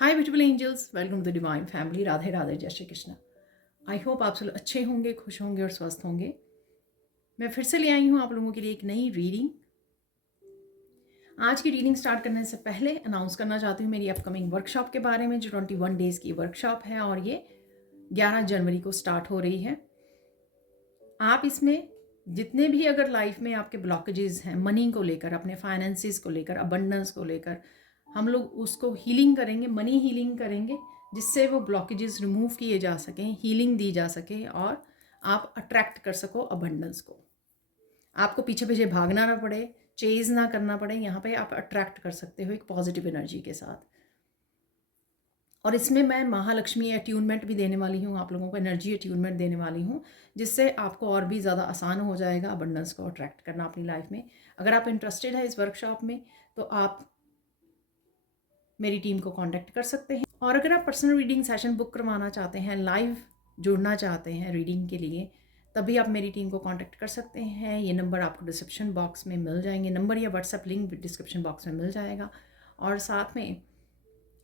Hi beautiful angels, welcome to divine family. Radhe Radhe, जय Shri Krishna. I hope आप सब अच्छे होंगे, खुश होंगे और स्वस्थ होंगे। मैं फिर से ले आई हूँ आप लोगों के लिए एक नई रीडिंग। आज की रीडिंग स्टार्ट करने से पहले अनाउंस करना चाहती हूँ मेरी अपकमिंग वर्कशॉप के बारे में, जो 21 डेज़ की वर्कशॉप है और ये 11 जनवरी को स्टार्ट हो रही है। आप इसमें जितने भी अगर लाइफ में आपके ब्लॉकेजेस हैं, मनी को लेकर, अपने फाइनेंसिस को लेकर, अबंडेंस को लेकर, हम लोग उसको हीलिंग करेंगे, मनी हीलिंग करेंगे, जिससे वो ब्लॉकेजेस रिमूव किए जा सकें, हीलिंग दी जा सके और आप अट्रैक्ट कर सको अबंडेंस को। आपको पीछे पीछे भागना ना पड़े, चेज ना करना पड़े, यहाँ पे आप अट्रैक्ट कर सकते हो एक पॉजिटिव एनर्जी के साथ। और इसमें मैं महालक्ष्मी अट्यूनमेंट भी देने वाली हूँ, आप लोगों को एनर्जी अट्यूनमेंट देने वाली हूँ, जिससे आपको और भी ज़्यादा आसान हो जाएगा अबंडेंस को अट्रैक्ट करना अपनी लाइफ में। अगर आप इंटरेस्टेड है इस वर्कशॉप में तो आप मेरी टीम को कांटेक्ट कर सकते हैं। और अगर आप पर्सनल रीडिंग सेशन बुक करवाना चाहते हैं, लाइव जुड़ना चाहते हैं रीडिंग के लिए, तभी आप मेरी टीम को कांटेक्ट कर सकते हैं। ये नंबर आपको डिस्क्रिप्शन बॉक्स में मिल जाएंगे, नंबर या व्हाट्सएप लिंक डिस्क्रिप्शन बॉक्स में मिल जाएगा। और साथ में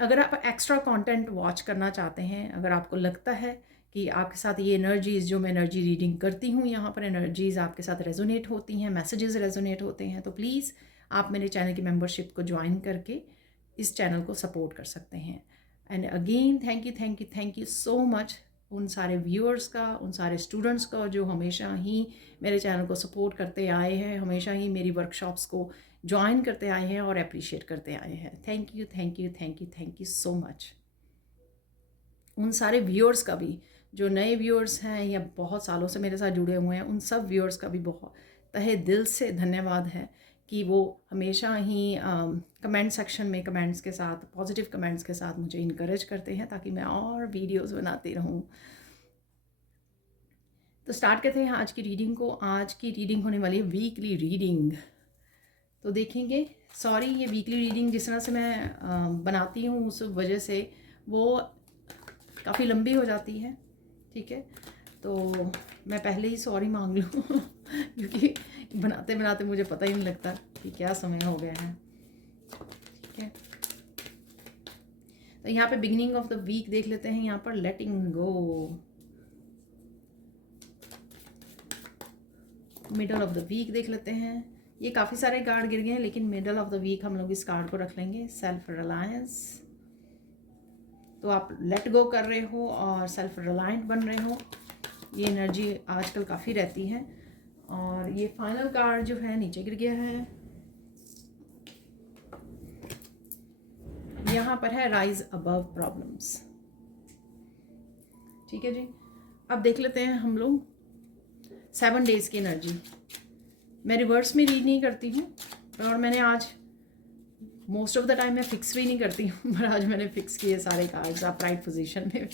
अगर आप एक्स्ट्रा कंटेंट वॉच करना चाहते हैं, अगर आपको लगता है कि आपके साथ ये एनर्जीज़, जो मैं एनर्जी रीडिंग करती हूँ यहाँ पर, एनर्जीज़ आपके साथ रेजोनेट होती हैं, मैसेजेस रेजोनेट होते हैं, तो प्लीज़ आप मेरे चैनल की मेंबरशिप को ज्वाइन करके इस चैनल को सपोर्ट कर सकते हैं। And again thank you so much उन सारे व्यूअर्स का, उन सारे स्टूडेंट्स का जो हमेशा ही मेरे चैनल को सपोर्ट करते आए हैं, हमेशा ही मेरी वर्कशॉप्स को ज्वाइन करते आए हैं और अप्रिशिएट करते आए हैं। Thank you so much. उन सारे व्यूअर्स का भी, जो नए व्यूअर्स हैं या बहुत सालों से मेरे साथ जुड़े हुए हैं, उन सब व्यूअर्स का भी बहुत तहे दिल से धन्यवाद है कि वो हमेशा ही कमेंट सेक्शन में कमेंट्स के साथ, पॉजिटिव कमेंट्स के साथ मुझे इनकरेज करते हैं ताकि मैं और वीडियोस बनाती रहूं। तो स्टार्ट करते हैं आज की रीडिंग को। आज की रीडिंग होने वाली है वीकली रीडिंग। तो देखेंगे, सॉरी ये वीकली रीडिंग जिस तरह से मैं बनाती हूँ उस वजह से वो काफ़ी लंबी हो जाती है, ठीक है। तो मैं पहले ही सॉरी मांग लूँ क्योंकि बनाते बनाते मुझे पता ही नहीं लगता कि क्या समय हो गया है, ठीक है। तो यहाँ पे बिगिनिंग ऑफ द वीक देख लेते हैं। यहाँ पर लेटिंग गो। मिडल ऑफ द वीक देख लेते हैं। ये काफ़ी सारे कार्ड गिर गए हैं, लेकिन मिडल ऑफ द वीक हम लोग इस कार्ड को रख लेंगे, सेल्फ रिलायंस। तो आप लेट गो कर रहे हो और सेल्फ रिलायंट बन रहे हो, ये एनर्जी आजकल काफ़ी रहती है। और ये फाइनल कार्ड जो है नीचे गिर गया है, यहाँ पर है राइज अबव प्रॉब्लम्स, ठीक है जी। अब देख लेते हैं हम लोग 7 डेज़ की एनर्जी। मैं रिवर्स में रीड नहीं करती हूँ और मैंने आज मोस्ट ऑफ द टाइम मैं फिक्स भी नहीं करती हूँ, पर आज मैंने फिक्स किए सारे कार्ड्स आप राइट पोजीशन में।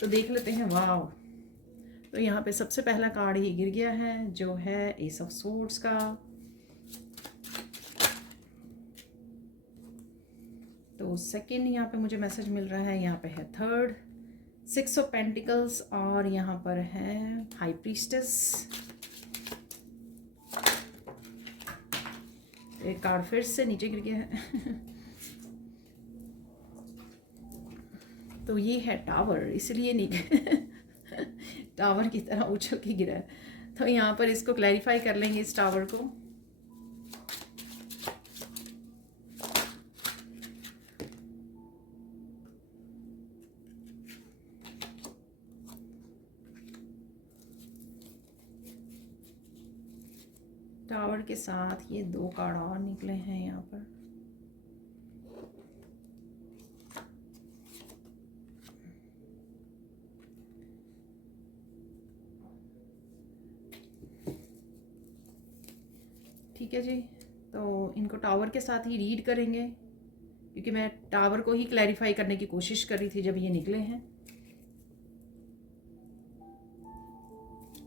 तो देख लेते हैं। वाह, तो यहाँ पे सबसे पहला कार्ड ही गिर गया है जो है एस ऑफ सोर्ड्स का। तो सेकंड यहाँ पे मुझे मैसेज मिल रहा है, यहाँ पे है थर्ड, 6 ऑफ पेंटिकल्स और यहाँ पर है हाई प्रीस्टेस। एक कार्ड फिर से नीचे गिर गया है तो ये है टावर, इसलिए नीचे टावर की तरह उछल के गिरा है। तो यहाँ पर इसको क्लैरिफाई कर लेंगे, इस टावर को। टावर के साथ ये 2 कार्ड और निकले हैं यहाँ पर। ठीक है जी, तो इनको टावर के साथ ही रीड करेंगे क्योंकि मैं टावर को ही क्लैरिफाई करने की कोशिश कर रही थी जब ये निकले हैं।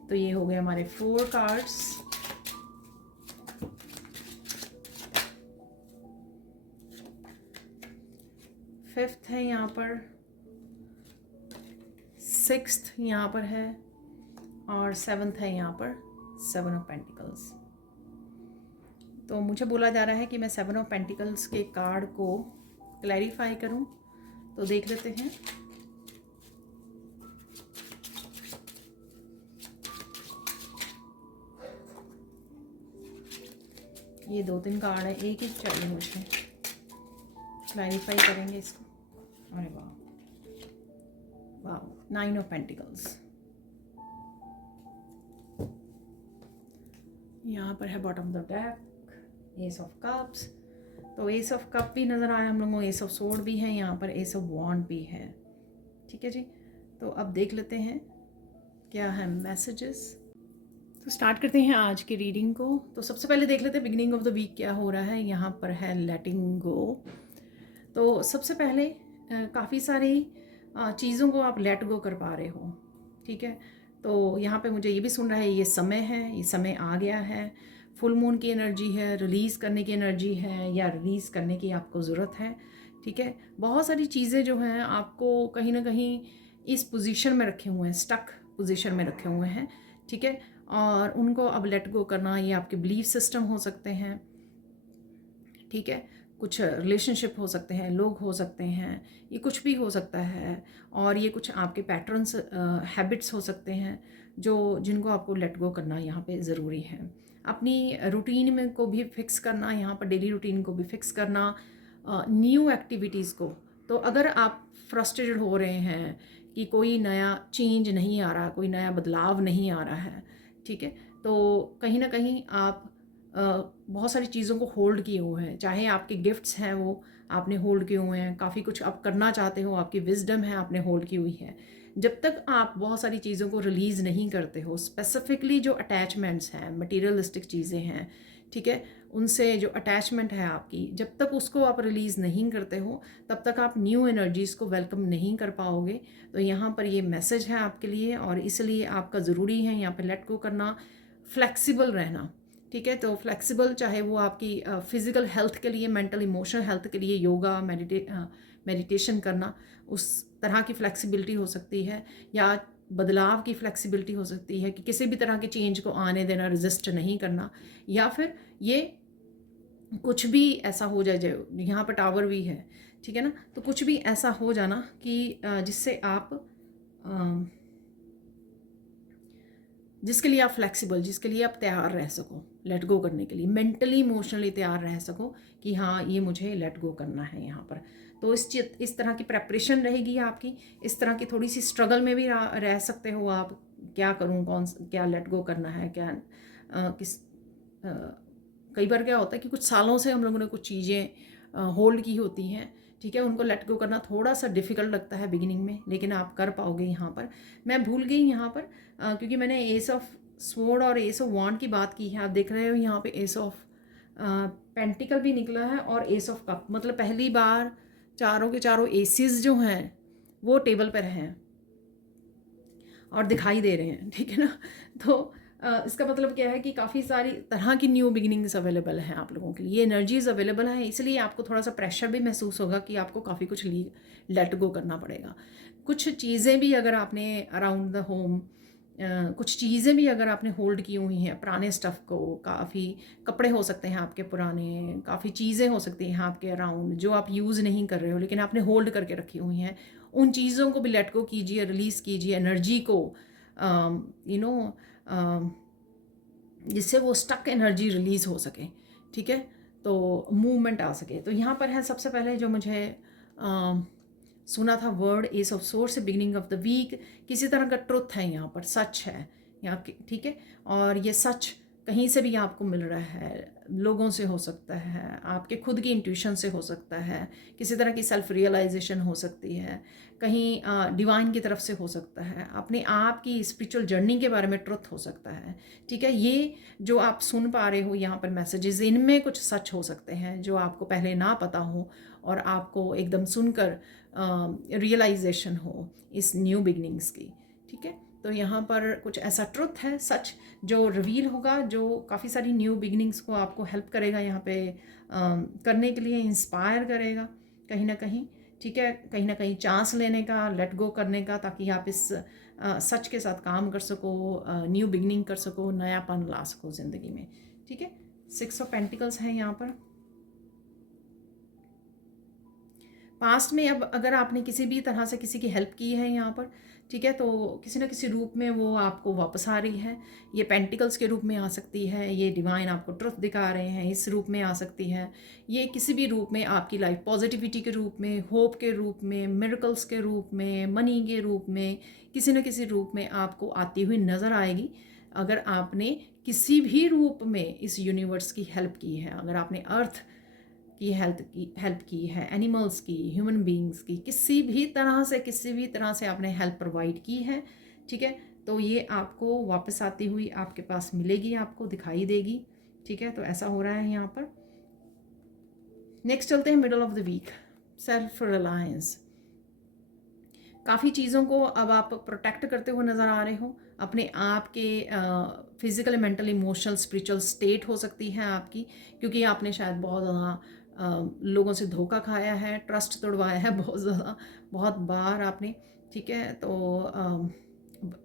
तो ये हो गए हमारे 4 कार्ड्स। फिफ्थ है यहाँ पर, 6th यहाँ पर है और 7th है यहाँ पर 7 ऑफ पेंटिकल्स। तो मुझे बोला जा रहा है कि मैं 7 ऑफ पेंटिकल्स के कार्ड को क्लैरिफाई करूं तो देख लेते हैं। ये 2-3 कार्ड है, एक ही चाहिए मुझे। क्लैरिफाई करेंगे इसको। अरे वाह वाह, 9 ऑफ पेंटिकल्स। यहाँ पर है bottom of the deck S of cups. तो एस ऑफ कप भी नज़र आया हम लोगों को, एस ऑफ सोर्ड भी है, यहाँ पर एस ऑफ वॉन्ड भी है। ठीक है जी, तो अब देख लेते हैं क्या है मैसेजेस। तो स्टार्ट करते हैं आज की रीडिंग को। तो सबसे पहले देख लेते हैं बिगिनिंग ऑफ द वीक क्या हो रहा है। यहाँ पर है लेटिंग गो। तो सबसे पहले काफ़ी सारी चीज़ों को आप लेट गो कर पा रहे हो। ठीक है, तो यहाँ पे मुझे ये भी सुन रहा है ये समय है, ये समय आ गया है, फुल मून की एनर्जी है, रिलीज़ करने की एनर्जी है या रिलीज़ करने की आपको ज़रूरत है। ठीक है, बहुत सारी चीज़ें जो हैं आपको कहीं ना कहीं इस पोजीशन में रखे हुए हैं, स्टक पोजीशन में रखे हुए हैं। ठीक है, और उनको अब लेट गो करना, ये आपके बिलीफ सिस्टम हो सकते हैं। ठीक है, कुछ रिलेशनशिप हो सकते हैं, लोग हो सकते हैं, ये कुछ भी हो सकता है। और ये कुछ आपके पैटर्न्स, हैबिट्स हो सकते हैं जिनको आपको लेट गो करना यहाँ पे ज़रूरी है। अपनी रूटीन में को भी फिक्स करना, यहाँ पर डेली रूटीन को भी फिक्स करना, न्यू एक्टिविटीज़ को। तो अगर आप फ्रस्ट्रेटेड हो रहे हैं कि कोई नया चेंज नहीं आ रहा, कोई नया बदलाव नहीं आ रहा है, ठीक है, तो कहीं ना कहीं आप बहुत सारी चीज़ों को होल्ड किए हुए हैं। चाहे आपके गिफ्ट्स हैं वो आपने होल्ड किए हुए हैं, काफ़ी कुछ आप करना चाहते हो, आपकी विजडम है आपने होल्ड की हुई है। जब तक आप बहुत सारी चीज़ों को रिलीज़ नहीं करते हो, स्पेसिफिकली जो अटैचमेंट्स हैं, मटीरियलिस्टिक चीज़ें हैं, ठीक है, उनसे जो अटैचमेंट है आपकी, जब तक उसको आप रिलीज़ नहीं करते हो तब तक आप न्यू एनर्जीज़ को वेलकम नहीं कर पाओगे। तो यहाँ पर ये मैसेज है आपके लिए, और इसलिए आपका ज़रूरी है यहाँ पर लेट गो करना, फ्लेक्सिबल रहना। ठीक है, तो फ्लेक्सिबल, चाहे वो आपकी फ़िज़िकल हेल्थ के लिए, मेंटल इमोशनल हेल्थ के लिए योगा, मेडिटेशन करना, उस तरह की फ्लेक्सिबिलिटी हो सकती है, या बदलाव की फ्लेक्सिबिलिटी हो सकती है कि किसी भी तरह के चेंज को आने देना, रेजिस्ट नहीं करना, या फिर ये कुछ भी ऐसा हो जाए, जो यहाँ पर टावर भी है, ठीक है ना, तो कुछ भी ऐसा हो जाना कि जिससे आप जिसके लिए आप फ्लेक्सिबल, जिसके लिए आप तैयार रह सको लेट गो करने के लिए, मेंटली इमोशनली तैयार रह सको कि हाँ ये मुझे लेट गो करना है यहाँ पर। तो इस तरह की प्रेपरेशन रहेगी आपकी, इस तरह की थोड़ी सी स्ट्रगल में भी रह सकते हो आप, क्या करूँ, क्या लेट गो करना है, क्या कई बार क्या होता है कि कुछ सालों से हम लोगों ने कुछ चीज़ें होल्ड की होती हैं, ठीक है, उनको लेट गो करना थोड़ा सा डिफ़िकल्ट लगता है बिगिनिंग में, लेकिन आप कर पाओगे। यहाँ पर मैं भूल गई यहाँ पर क्योंकि मैंने एस ऑफ स्वॉर्ड और एस ऑफ वॉन्ड की बात की है। आप देख रहे हो यहाँ पे एस ऑफ पेंटिकल भी निकला है और एस ऑफ कप, मतलब पहली बार चारों के चारों एसिस जो हैं वो टेबल पर हैं और दिखाई दे रहे हैं, ठीक है ना। तो इसका मतलब क्या है कि काफ़ी सारी तरह की न्यू बिगिनिंग्स अवेलेबल हैं आप लोगों के लिए, ये एनर्जीज अवेलेबल हैं, इसलिए आपको थोड़ा सा प्रेशर भी महसूस होगा कि आपको काफ़ी कुछ लेट गो करना पड़ेगा। कुछ चीज़ें भी अगर आपने अराउंड द होम कुछ चीज़ें भी अगर आपने होल्ड की हुई हैं, पुराने स्टफ़ को, काफ़ी कपड़े हो सकते हैं आपके पुराने, काफ़ी चीज़ें हो सकती हैं आपके अराउंड जो आप यूज़ नहीं कर रहे हो लेकिन आपने होल्ड करके रखी हुई हैं, उन चीज़ों को भी लेट गो कीजिए, रिलीज़ कीजिए एनर्जी को, जिससे वो स्टक एनर्जी रिलीज़ हो सके, ठीक है, तो मूवमेंट आ सके। तो यहाँ पर है सबसे पहले जो मुझे सुना था वर्ड एस ऑफ सोर्स से, बिगिनिंग ऑफ द वीक, किसी तरह का ट्रुथ है यहाँ पर, सच है यहाँ, ठीक है, और ये सच कहीं से भी आपको मिल रहा है, लोगों से हो सकता है, आपके खुद की इंट्यूशन से हो सकता है, किसी तरह की सेल्फ रियलाइजेशन हो सकती है, कहीं डिवाइन की तरफ से हो सकता है, अपने आप की स्पिरिचुअल जर्नी के बारे में ट्रुथ हो सकता है, ठीक है। ये जो आप सुन पा रहे हो यहाँ पर मैसेजेस, इनमें कुछ सच हो सकते हैं जो आपको पहले ना पता हो और आपको एकदम सुनकर रियलाइजेशन हो इस न्यू बिगनिंग्स की, ठीक है। तो यहाँ पर कुछ ऐसा ट्रुथ है, सच, जो रिवील होगा, जो काफ़ी सारी न्यू बिगनिंग्स को आपको हेल्प करेगा यहाँ पे करने के लिए, इंस्पायर करेगा कहीं ना कहीं, ठीक है, कहीं ना कहीं चांस लेने का, लेट गो करने का, ताकि आप इस सच के साथ काम कर सको, न्यू बिगनिंग कर सको, नयापन ला सको ज़िंदगी में, ठीक है। 6 ऑफ पेंटिकल्स है यहाँ पर। पास्ट में अब अगर आपने किसी भी तरह से किसी की हेल्प की है यहाँ पर, ठीक है, तो किसी न किसी रूप में वो आपको वापस आ रही है। ये पेंटिकल्स के रूप में आ सकती है, ये डिवाइन आपको ट्रुथ दिखा रहे हैं इस रूप में आ सकती है, ये किसी भी रूप में आपकी लाइफ पॉजिटिविटी के रूप में, होप के रूप में, मिरेकल्स के रूप में, मनी के रूप में, किसी न किसी रूप में आपको आती हुई नज़र आएगी। अगर आपने किसी भी रूप में इस यूनिवर्स की हेल्प की है, अगर आपने अर्थ की हेल्प की है, एनिमल्स की, ह्यूमन बींग्स की, किसी भी तरह से आपने हेल्प प्रोवाइड की है, ठीक है, तो ये आपको वापस आती हुई आपके पास मिलेगी, आपको दिखाई देगी, ठीक है। तो ऐसा हो रहा है यहाँ पर। नेक्स्ट चलते हैं middle of the week, self reliance. काफ़ी चीज़ों को अब आप प्रोटेक्ट करते हुए नज़र आ रहे हो। अपने आप के physical, mental, emotional, spiritual state हो सकती है आपकी, क्योंकि आपने शायद बहुत ज़्यादा लोगों से धोखा खाया है, ट्रस्ट तोड़वाया है बहुत ज़्यादा, बहुत बार आपने, ठीक है। तो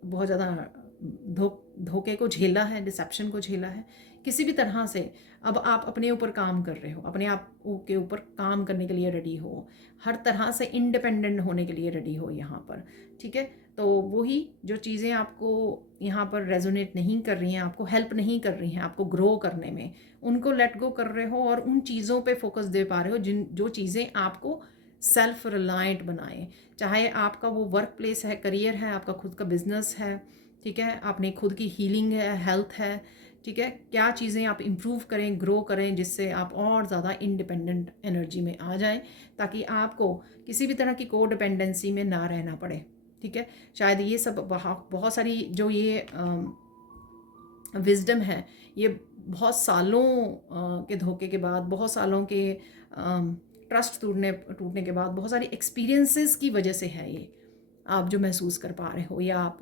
बहुत ज़्यादा धोखे को झेला है, डिसेप्शन को झेला है किसी भी तरह से। अब आप अपने ऊपर काम कर रहे हो, अपने आप के ऊपर काम करने के लिए रेडी हो, हर तरह से इंडिपेंडेंट होने के लिए रेडी हो यहाँ पर, ठीक है। तो वही जो चीज़ें आपको यहाँ पर रेजोनेट नहीं कर रही हैं, आपको हेल्प नहीं कर रही हैं आपको ग्रो करने में, उनको लेट गो कर रहे हो और उन चीज़ों पे फोकस दे पा रहे हो जो चीज़ें आपको सेल्फ रिलायंट बनाए। चाहे आपका वो वर्क प्लेस है, करियर है, आपका खुद का बिजनेस है, ठीक है, आपने खुद की हीलिंग है, हेल्थ है, ठीक है, क्या चीज़ें आप इम्प्रूव करें, ग्रो करें, जिससे आप और ज़्यादा इंडिपेंडेंट एनर्जी में आ जाएं, ताकि आपको किसी भी तरह की को डिपेंडेंसी में ना रहना पड़े, ठीक है। शायद ये सब बहुत सारी जो ये विजडम है, ये बहुत सालों के धोखे के बाद, बहुत सालों के ट्रस्ट टूटने के बाद, बहुत सारी एक्सपीरियंसेस की वजह से है ये आप जो महसूस कर पा रहे हो या आप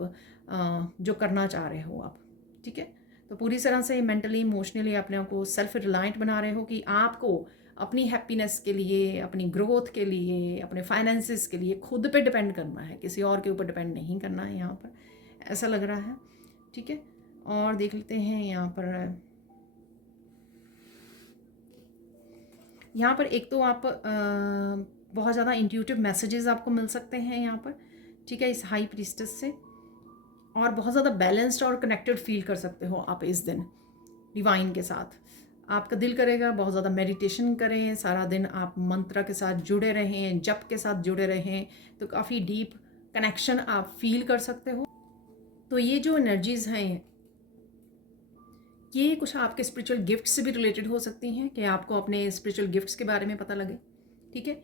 जो करना चाह रहे हो आप, ठीक है। तो पूरी तरह से मेंटली, इमोशनली अपने आप को सेल्फ रिलायंट बना रहे हो कि आपको अपनी हैप्पीनेस के लिए, अपनी ग्रोथ के लिए, अपने फाइनेंसिस के लिए खुद पे डिपेंड करना है, किसी और के ऊपर डिपेंड नहीं करना है यहाँ पर, ऐसा लग रहा है, ठीक है। और देख लेते हैं यहाँ पर एक तो आप बहुत ज़्यादा इंट्यूटिव मैसेजेस आपको मिल सकते हैं यहाँ पर, ठीक है, इस हाई प्रीस्टेस से, और बहुत ज़्यादा बैलेंस्ड और कनेक्टेड फील कर सकते हो आप इस दिन डिवाइन के साथ। आपका दिल करेगा बहुत ज़्यादा मेडिटेशन करें, सारा दिन आप मंत्र के साथ जुड़े रहें, जप के साथ जुड़े रहें, तो काफ़ी डीप कनेक्शन आप फील कर सकते हो। तो ये जो एनर्जीज़ हैं ये कुछ आपके स्पिरिचुअल गिफ्ट से भी रिलेटेड हो सकती हैं कि आपको अपने स्पिरिचुअल गिफ्ट्स के बारे में पता लगे, ठीक है।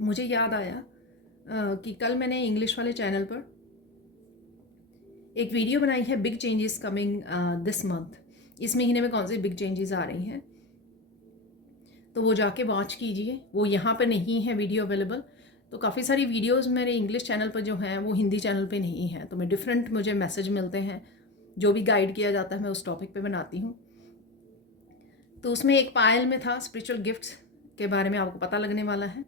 मुझे याद आया कि कल मैंने इंग्लिश वाले चैनल पर एक वीडियो बनाई है, big changes coming this month, इस महीने में कौन सी बिग चेंजेस आ रही हैं, तो वो जाके वॉच कीजिए। वो यहाँ पे नहीं है वीडियो अवेलेबल, तो काफ़ी सारी वीडियोस मेरे इंग्लिश चैनल पर जो हैं वो हिंदी चैनल पे नहीं है, तो मैं डिफरेंट मुझे मैसेज मिलते हैं, जो भी गाइड किया जाता है मैं उस टॉपिक पे बनाती हूँ। तो उसमें एक पायल में था स्पिरिचुअल गिफ्ट्स के बारे में, आपको पता लगने वाला है,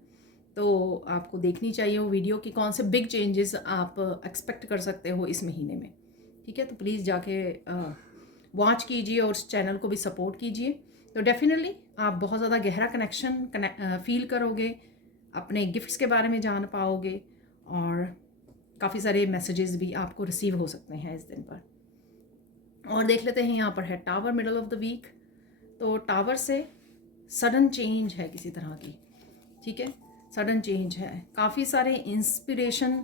तो आपको देखनी चाहिए वो वीडियो कि कौन से बिग चेंजेस आप एक्सपेक्ट कर सकते हो इस महीने में, ठीक है। तो प्लीज़ जाके वॉच कीजिए और उस चैनल को भी सपोर्ट कीजिए, तो डेफिनेटली आप बहुत ज़्यादा गहरा कनेक्शन फील करोगे, अपने गिफ्ट्स के बारे में जान पाओगे, और काफ़ी सारे मैसेजेस भी आपको रिसीव हो सकते हैं इस दिन पर। और देख लेते हैं यहाँ पर है tower, middle of the week. तो टावर से सडन चेंज है किसी तरह की, ठीक है, सडन चेंज है, काफ़ी सारे इंस्पिरेशन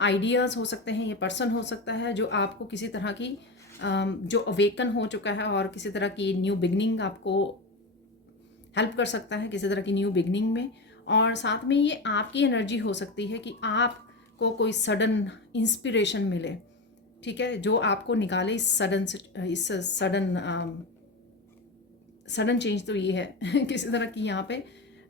आइडियाज़ हो सकते हैं, ये पर्सन हो सकता है जो आपको किसी तरह की जो अवेकन हो चुका है और किसी तरह की न्यू बिगनिंग आपको हेल्प कर सकता है, किसी तरह की न्यू बिगनिंग में। और साथ में ये आपकी एनर्जी हो सकती है कि आपको कोई सडन इंस्पिरेशन मिले, ठीक है, जो आपको निकाले इस सडन चेंज। तो ये है किसी तरह की यहाँ पे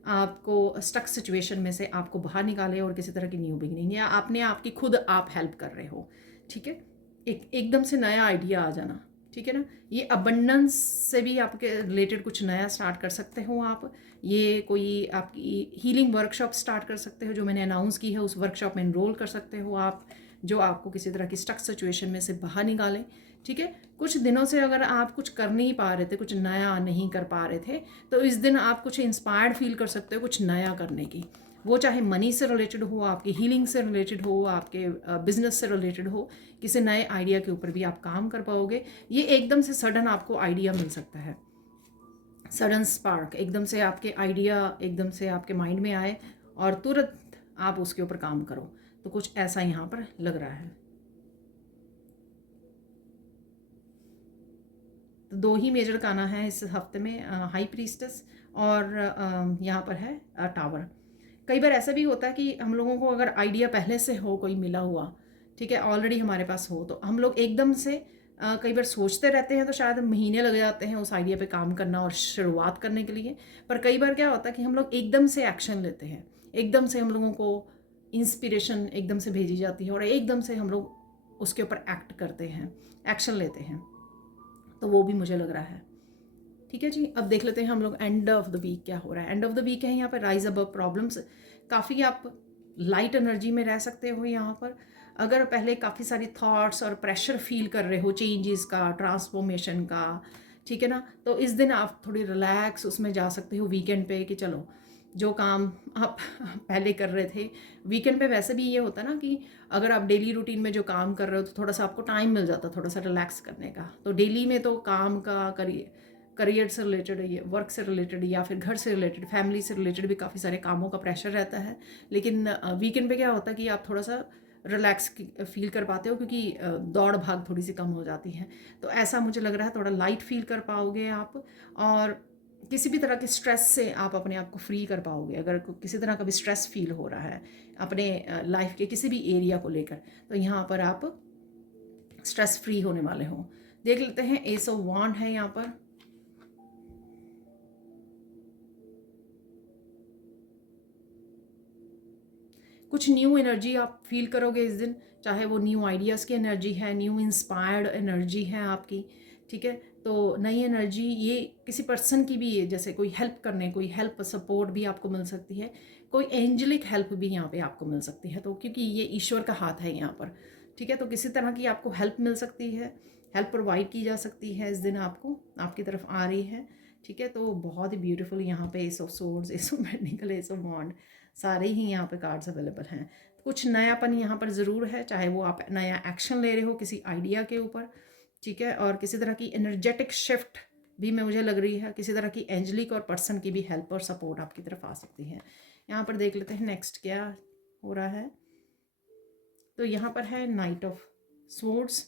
आपको स्टक सिचुएशन में से आपको बाहर निकाले और किसी तरह की न्यू बिगनिंग, या आपने आपकी खुद आप हेल्प कर रहे हो, ठीक है, एकदम से नया आइडिया आ जाना, ठीक है ना। ये अबंडेंस से भी आपके रिलेटेड कुछ नया स्टार्ट कर सकते हो आप, ये कोई आपकी हीलिंग वर्कशॉप स्टार्ट कर सकते हो जो मैंने अनाउंस की है, उस वर्कशॉप में इनरोल कर सकते हो आप, जो आपको किसी तरह की स्टक सिचुएशन में से बाहर निकालें, ठीक है। कुछ दिनों से अगर आप कुछ कर नहीं पा रहे थे, कुछ नया नहीं कर पा रहे थे, तो इस दिन आप कुछ इंस्पायर्ड फील कर सकते हो कुछ नया करने की। वो चाहे मनी से रिलेटेड हो, आपकी हीलिंग से रिलेटेड हो, आपके बिजनेस से रिलेटेड हो, किसी नए आइडिया के ऊपर भी आप काम कर पाओगे। ये एकदम से सडन आपको आइडिया मिल सकता है, सडन स्पार्क, एकदम से आपके आइडिया एकदम से आपके माइंड में आए और तुरंत आप उसके ऊपर काम करो। तो कुछ ऐसा यहाँ पर लग रहा है। तो 2 ही मेजर गाना है इस हफ्ते में, हाई प्रीस्टेस और यहाँ पर है टावर। कई बार ऐसा भी होता है कि हम लोगों को अगर आइडिया पहले से हो कोई मिला हुआ, ठीक है, ऑलरेडी हमारे पास हो, तो हम लोग एकदम से कई बार सोचते रहते हैं तो शायद महीने लग जाते हैं उस आइडिया पे काम करना और शुरुआत करने के लिए। पर कई बार क्या होता है कि हम लोग एकदम से एक्शन लेते हैं, एकदम से हम लोगों को इंस्पिरेशन एकदम से भेजी जाती है और एकदम से हम लोग उसके ऊपर एक्ट करते हैं, एक्शन लेते हैं। तो वो भी मुझे लग रहा है। ठीक है जी, अब देख लेते हैं हम लोग एंड ऑफ द वीक क्या हो रहा है। एंड ऑफ द वीक है यहाँ पर राइज अबव प्रॉब्लम्स। काफ़ी आप लाइट एनर्जी में रह सकते हो यहाँ पर। अगर पहले काफ़ी सारी थॉट्स और प्रेशर फील कर रहे हो चेंजेस का, ट्रांसफॉर्मेशन का, ठीक है ना, तो इस दिन आप थोड़ी रिलैक्स उसमें जा सकते हो वीकेंड पे कि चलो जो काम आप पहले कर रहे थे। वीकेंड पे वैसे भी ये होता है ना कि अगर आप डेली रूटीन में जो काम कर रहे हो तो थोड़ा सा आपको टाइम मिल जाता थोड़ा सा रिलैक्स करने का। तो डेली में तो काम का करियर से रिलेटेड, वर्क से रिलेटेड या फिर घर से रिलेटेड, फैमिली से रिलेटेड भी काफ़ी सारे कामों का प्रेशर रहता है। लेकिन वीकेंड पे क्या होता है कि आप थोड़ा सा रिलैक्स फील कर पाते हो क्योंकि दौड़ भाग थोड़ी सी कम हो जाती है। तो ऐसा मुझे लग रहा है, थोड़ा लाइट फील कर पाओगे आप और किसी भी तरह के स्ट्रेस से आप अपने आप को फ्री कर पाओगे। अगर किसी तरह का भी स्ट्रेस फील हो रहा है अपने लाइफ के किसी भी एरिया को लेकर, तो यहाँ पर आप स्ट्रेस फ्री होने वाले हो। देख लेते हैं एस ऑफ वांड है यहाँ पर। कुछ न्यू एनर्जी आप फील करोगे इस दिन, चाहे वो न्यू आइडियाज़ की एनर्जी है, न्यू इंस्पायर्ड एनर्जी है आपकी, ठीक है। तो नई एनर्जी ये किसी पर्सन की भी है, जैसे कोई हेल्प करने, कोई हेल्प सपोर्ट भी आपको मिल सकती है, कोई एंजलिक हेल्प भी यहाँ पे आपको मिल सकती है। तो क्योंकि ये ईश्वर का हाथ है यहाँ पर, ठीक है, तो किसी तरह की आपको हेल्प मिल सकती है, हेल्प प्रोवाइड की जा सकती है इस दिन आपको, आपकी तरफ आ रही है, ठीक है। तो बहुत ही ब्यूटीफुल यहाँ पे ace of swords, ace of pentacle, ace of wand, सारे ही यहाँ पे कार्ड्स अवेलेबल हैं। कुछ नयापन यहाँ पर ज़रूर है, चाहे वो आप नया एक्शन ले रहे हो किसी आइडिया के ऊपर, ठीक है, और किसी तरह की एनर्जेटिक शिफ्ट भी मैं मुझे लग रही है, किसी तरह की एंजलिक और पर्सन की भी हेल्प और सपोर्ट आपकी तरफ आ सकती है। यहाँ पर देख लेते हैं नेक्स्ट क्या हो रहा है। तो यहाँ पर है नाइट ऑफ स्वॉर्ड्स।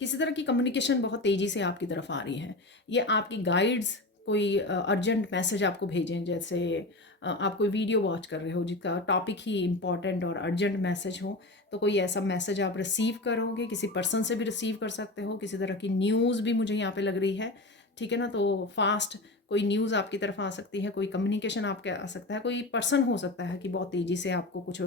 किसी तरह की कम्युनिकेशन बहुत तेज़ी से आपकी तरफ आ रही है। ये आपकी गाइड्स कोई अर्जेंट मैसेज आपको भेजें, जैसे आप कोई वीडियो वॉच कर रहे हो जिसका टॉपिक ही इम्पॉर्टेंट और अर्जेंट मैसेज हो, तो कोई ऐसा मैसेज आप रिसीव करोगे, किसी पर्सन से भी रिसीव कर सकते हो। किसी तरह की न्यूज़ भी मुझे यहाँ पे लग रही है, ठीक है ना। तो फास्ट कोई न्यूज़ आपकी तरफ आ सकती है, कोई कम्युनिकेशन आपके आ सकता है, कोई पर्सन हो सकता है कि बहुत तेज़ी से आपको कुछ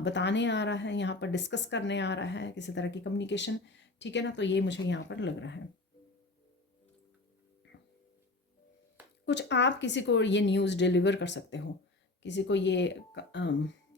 बताने आ रहा है, यहाँ पर डिस्कस करने आ रहा है, किसी तरह की कम्युनिकेशन, ठीक है ना। तो ये मुझे यहाँ पर लग रहा है। कुछ आप किसी को ये न्यूज़ डिलीवर कर सकते हो, किसी को ये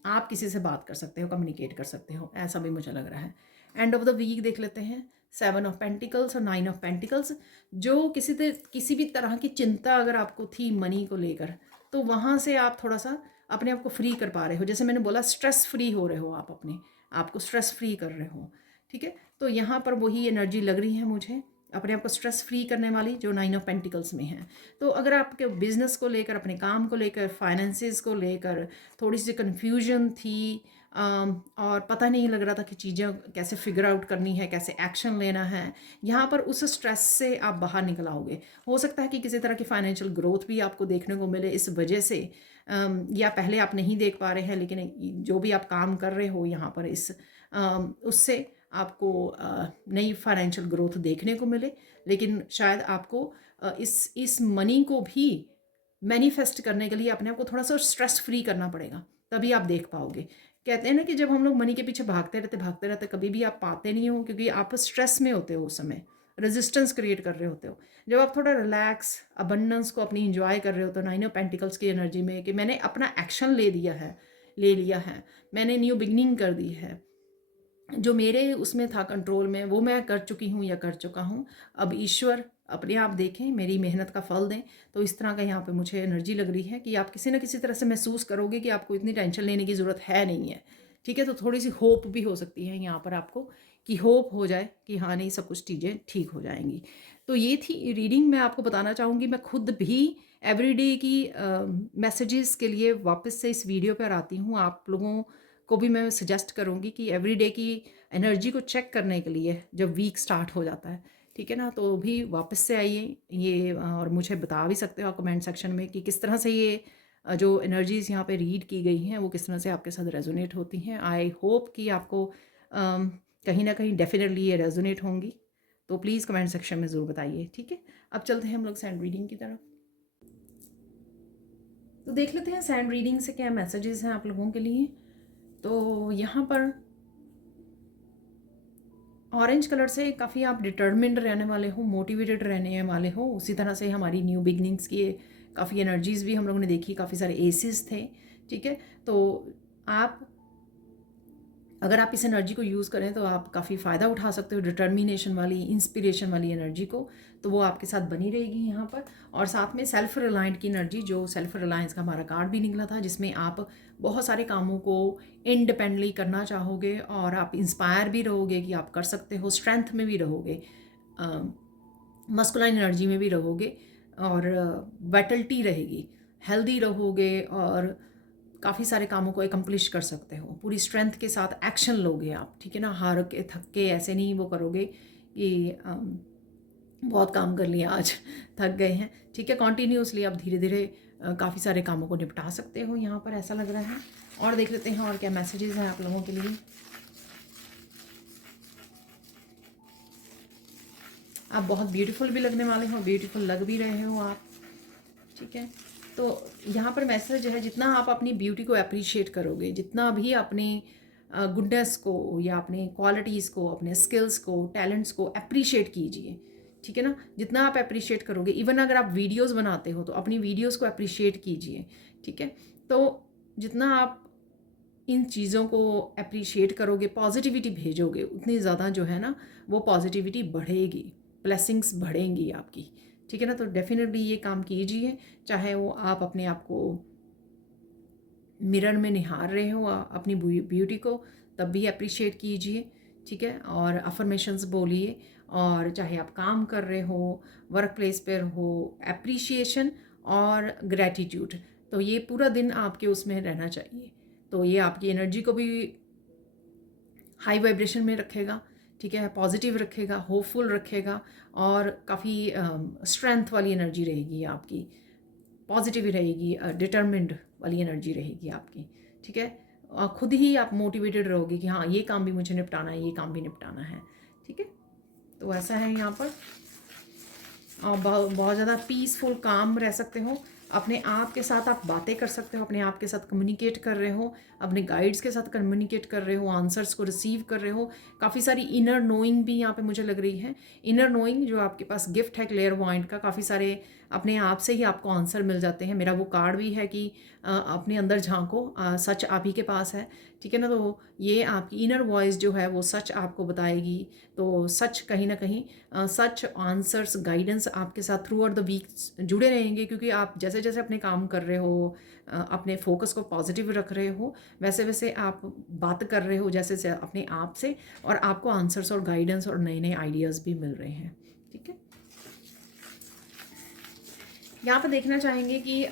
आप किसी से बात कर सकते हो, कम्युनिकेट कर सकते हो, ऐसा भी मुझे लग रहा है। एंड ऑफ द वीक देख लेते हैं 7 ऑफ पेंटिकल्स और 9 ऑफ पेंटिकल्स। जो किसी भी तरह की चिंता अगर आपको थी मनी को लेकर, तो वहाँ से आप थोड़ा सा अपने आप को फ्री कर पा रहे हो। जैसे मैंने बोला, स्ट्रेस फ्री हो रहे हो आप, अपने आप को स्ट्रेस फ्री कर रहे हो, ठीक है। तो यहाँ पर वही एनर्जी लग रही है मुझे, अपने आप को स्ट्रेस फ्री करने वाली, जो 9 ऑफ पेंटिकल्स में है। तो अगर आपके बिजनेस को लेकर, अपने काम को लेकर, फाइनेंसेस को लेकर थोड़ी सी कन्फ्यूजन थी और पता नहीं लग रहा था कि चीज़ें कैसे फिगर आउट करनी है, कैसे एक्शन लेना है, यहाँ पर उस स्ट्रेस से आप बाहर निकल आओगे। हो सकता है कि किसी तरह की फाइनेंशियल ग्रोथ भी आपको देखने को मिले इस वजह से, या पहले आप नहीं देख पा रहे हैं, लेकिन जो भी आप काम कर रहे हो यहाँ पर उससे आपको नई फाइनेंशियल ग्रोथ देखने को मिले। लेकिन शायद आपको इस मनी को भी मैनिफेस्ट करने के लिए अपने आप को थोड़ा सा स्ट्रेस फ्री करना पड़ेगा, तभी आप देख पाओगे। कहते हैं ना कि जब हम लोग मनी के पीछे भागते रहते कभी भी आप पाते नहीं हो, क्योंकि आप स्ट्रेस में होते हो, उस समय रेजिस्टेंस क्रिएट कर रहे होते हो। जब आप थोड़ा रिलैक्स अबंडेंस को अपनी इंजॉय कर रहे हो, तो 9 ऑफ पेंटिकल्स की एनर्जी में कि मैंने अपना एक्शन ले लिया है, मैंने न्यू बिगनिंग कर दी है, जो मेरे उसमें था कंट्रोल में, वो मैं कर चुकी हूँ या कर चुका हूँ। अब ईश्वर अपने आप देखें, मेरी मेहनत का फल दें। तो इस तरह का यहाँ पे मुझे एनर्जी लग रही है कि आप किसी न किसी तरह से महसूस करोगे कि आपको इतनी टेंशन लेने की ज़रूरत है नहीं है। ठीक है, तो थोड़ी सी होप भी हो सकती है यहाँ पर आपको, कि होप हो जाए कि हाँ नहीं, सब कुछ चीज़ें ठीक हो जाएंगी। तो ये थी रीडिंग। मैं आपको बताना चाहूँगी, मैं खुद भी एवरीडे की मैसेजेस के लिए वापस से इस वीडियो पर आती हूँ। आप लोगों को भी मैं सजेस्ट करूँगी कि एवरीडे की एनर्जी को चेक करने के लिए, जब वीक स्टार्ट हो जाता है, ठीक है ना, तो भी वापस से आइए ये, और मुझे बता भी सकते हो कमेंट सेक्शन में कि किस तरह से ये जो एनर्जीज़ यहाँ पे रीड की गई हैं वो किस तरह से आपके साथ रेजोनेट होती हैं। आई होप कि आपको कहीं ना कहीं डेफिनेटली ये रेजोनेट होंगी। तो प्लीज़ कमेंट सेक्शन में ज़रूर बताइए। ठीक है, अब चलते हैं हम लोग सैंड रीडिंग की तरफ। तो देख लेते हैं सैंड रीडिंग से क्या मैसेजेस हैं आप लोगों के लिए। तो यहाँ पर ऑरेंज कलर से काफ़ी आप डिटर्मिन्ड रहने वाले हो, मोटिवेटेड रहने वाले हो। उसी तरह से हमारी न्यू बिगनिंग्स की काफ़ी एनर्जीज़ भी हम लोगों ने देखी, काफ़ी सारे एसेस थे। ठीक है, तो आप अगर आप इस एनर्जी को यूज़ करें तो आप काफ़ी फ़ायदा उठा सकते हो, डिटर्मिनेशन वाली, इंस्पिरेशन वाली एनर्जी को, तो वो आपके साथ बनी रहेगी यहाँ पर। और साथ में सेल्फ रिलायंट की एनर्जी, जो सेल्फ रिलायंस का हमारा कार्ड भी निकला था, जिसमें आप बहुत सारे कामों को इंडिपेंडेंटली करना चाहोगे और आप इंस्पायर भी रहोगे कि आप कर सकते हो, स्ट्रेंथ में भी रहोगे, मस्कुलाइन एनर्जी में भी रहोगे, और वाइटलिटी रहेगी, हेल्दी रहोगे, और काफ़ी सारे कामों को एकम्प्लिश कर सकते हो। पूरी स्ट्रेंथ के साथ एक्शन लोगे आप, ठीक है ना, हार के थक के ऐसे नहीं वो करोगे कि बहुत काम कर लिया आज, थक गए हैं। ठीक है, कॉन्टीन्यूसली आप धीरे धीरे काफ़ी सारे कामों को निपटा सकते हो यहाँ पर, ऐसा लग रहा है। और देख लेते हैं और क्या मैसेजेस हैं आप लोगों के लिए। आप बहुत ब्यूटीफुल भी लगने वाले हो, ब्यूटीफुल लग भी रहे हो आप। ठीक है, तो यहाँ पर मैसेज है, जितना आप अपनी ब्यूटी को अप्रिशिएट करोगे, जितना भी अपने गुडनेस को या अपने क्वालिटीज़ को, अपने स्किल्स को, टैलेंट्स को अप्रिशिएट कीजिए। ठीक है ना, जितना आप अप्रिशिएट करोगे, इवन अगर आप वीडियोस बनाते हो तो अपनी वीडियोस को अप्रिशिएट कीजिए। ठीक है, तो जितना आप इन चीज़ों को अप्रिशिएट करोगे, पॉजिटिविटी भेजोगे, उतनी ज़्यादा जो है ना वो पॉजिटिविटी बढ़ेगी, ब्लेसिंग्स बढ़ेंगी आपकी। ठीक है ना, तो डेफिनेटली ये काम कीजिए, चाहे वो आप अपने आप को मिरर में निहार रहे हो अपनी ब्यूटी को, तब भी अप्रिशिएट कीजिए। ठीक है, और अफर्मेशंस बोलिए, और चाहे आप काम कर रहे हो, वर्क प्लेस पर हो, अप्रिशिएशन और ग्रैटिट्यूड, तो ये पूरा दिन आपके उसमें रहना चाहिए। तो ये आपकी एनर्जी को भी हाई वाइब्रेशन में रखेगा। ठीक है, पॉजिटिव रखेगा, होपफुल रखेगा, और काफ़ी स्ट्रेंथ वाली एनर्जी रहेगी आपकी, पॉजिटिव रहेगी, डिटर्मिन्ड वाली एनर्जी रहेगी आपकी। ठीक है, खुद ही आप मोटिवेटेड रहोगे कि हाँ ये काम भी मुझे निपटाना है, ये काम भी निपटाना है। ठीक है, तो ऐसा है यहाँ पर। बहुत ज़्यादा पीसफुल काम रह सकते हो, अपने आप के साथ आप बातें कर सकते हो, अपने आप के साथ कम्युनिकेट कर रहे हो, अपने गाइड्स के साथ कम्युनिकेट कर रहे हो, आंसर्स को रिसीव कर रहे हो। काफ़ी सारी इनर नोइंग भी यहाँ पे मुझे लग रही है। इनर नोइंग जो आपके पास गिफ्ट है क्लेयरवॉयंट का, काफ़ी सारे अपने आप से ही आपको आंसर मिल जाते हैं। मेरा वो कार्ड भी है कि अपने अंदर झांको, सच आप ही के पास है। ठीक है ना, तो ये आपकी इनर वॉइस जो है वो सच आपको बताएगी। तो सच कहीं ना कहीं सच, आंसर्स, गाइडेंस आपके साथ थ्रू आउट द वीक जुड़े रहेंगे, क्योंकि आप जैसे जैसे अपने काम कर रहे हो, अपने फोकस को पॉजिटिव रख रहे हो, वैसे वैसे आप बात कर रहे हो जैसे से अपने आप से, और आपको आंसर्स और गाइडेंस और नए नए आइडियाज़ भी मिल रहे हैं। ठीक है, यहाँ पर देखना चाहेंगे कि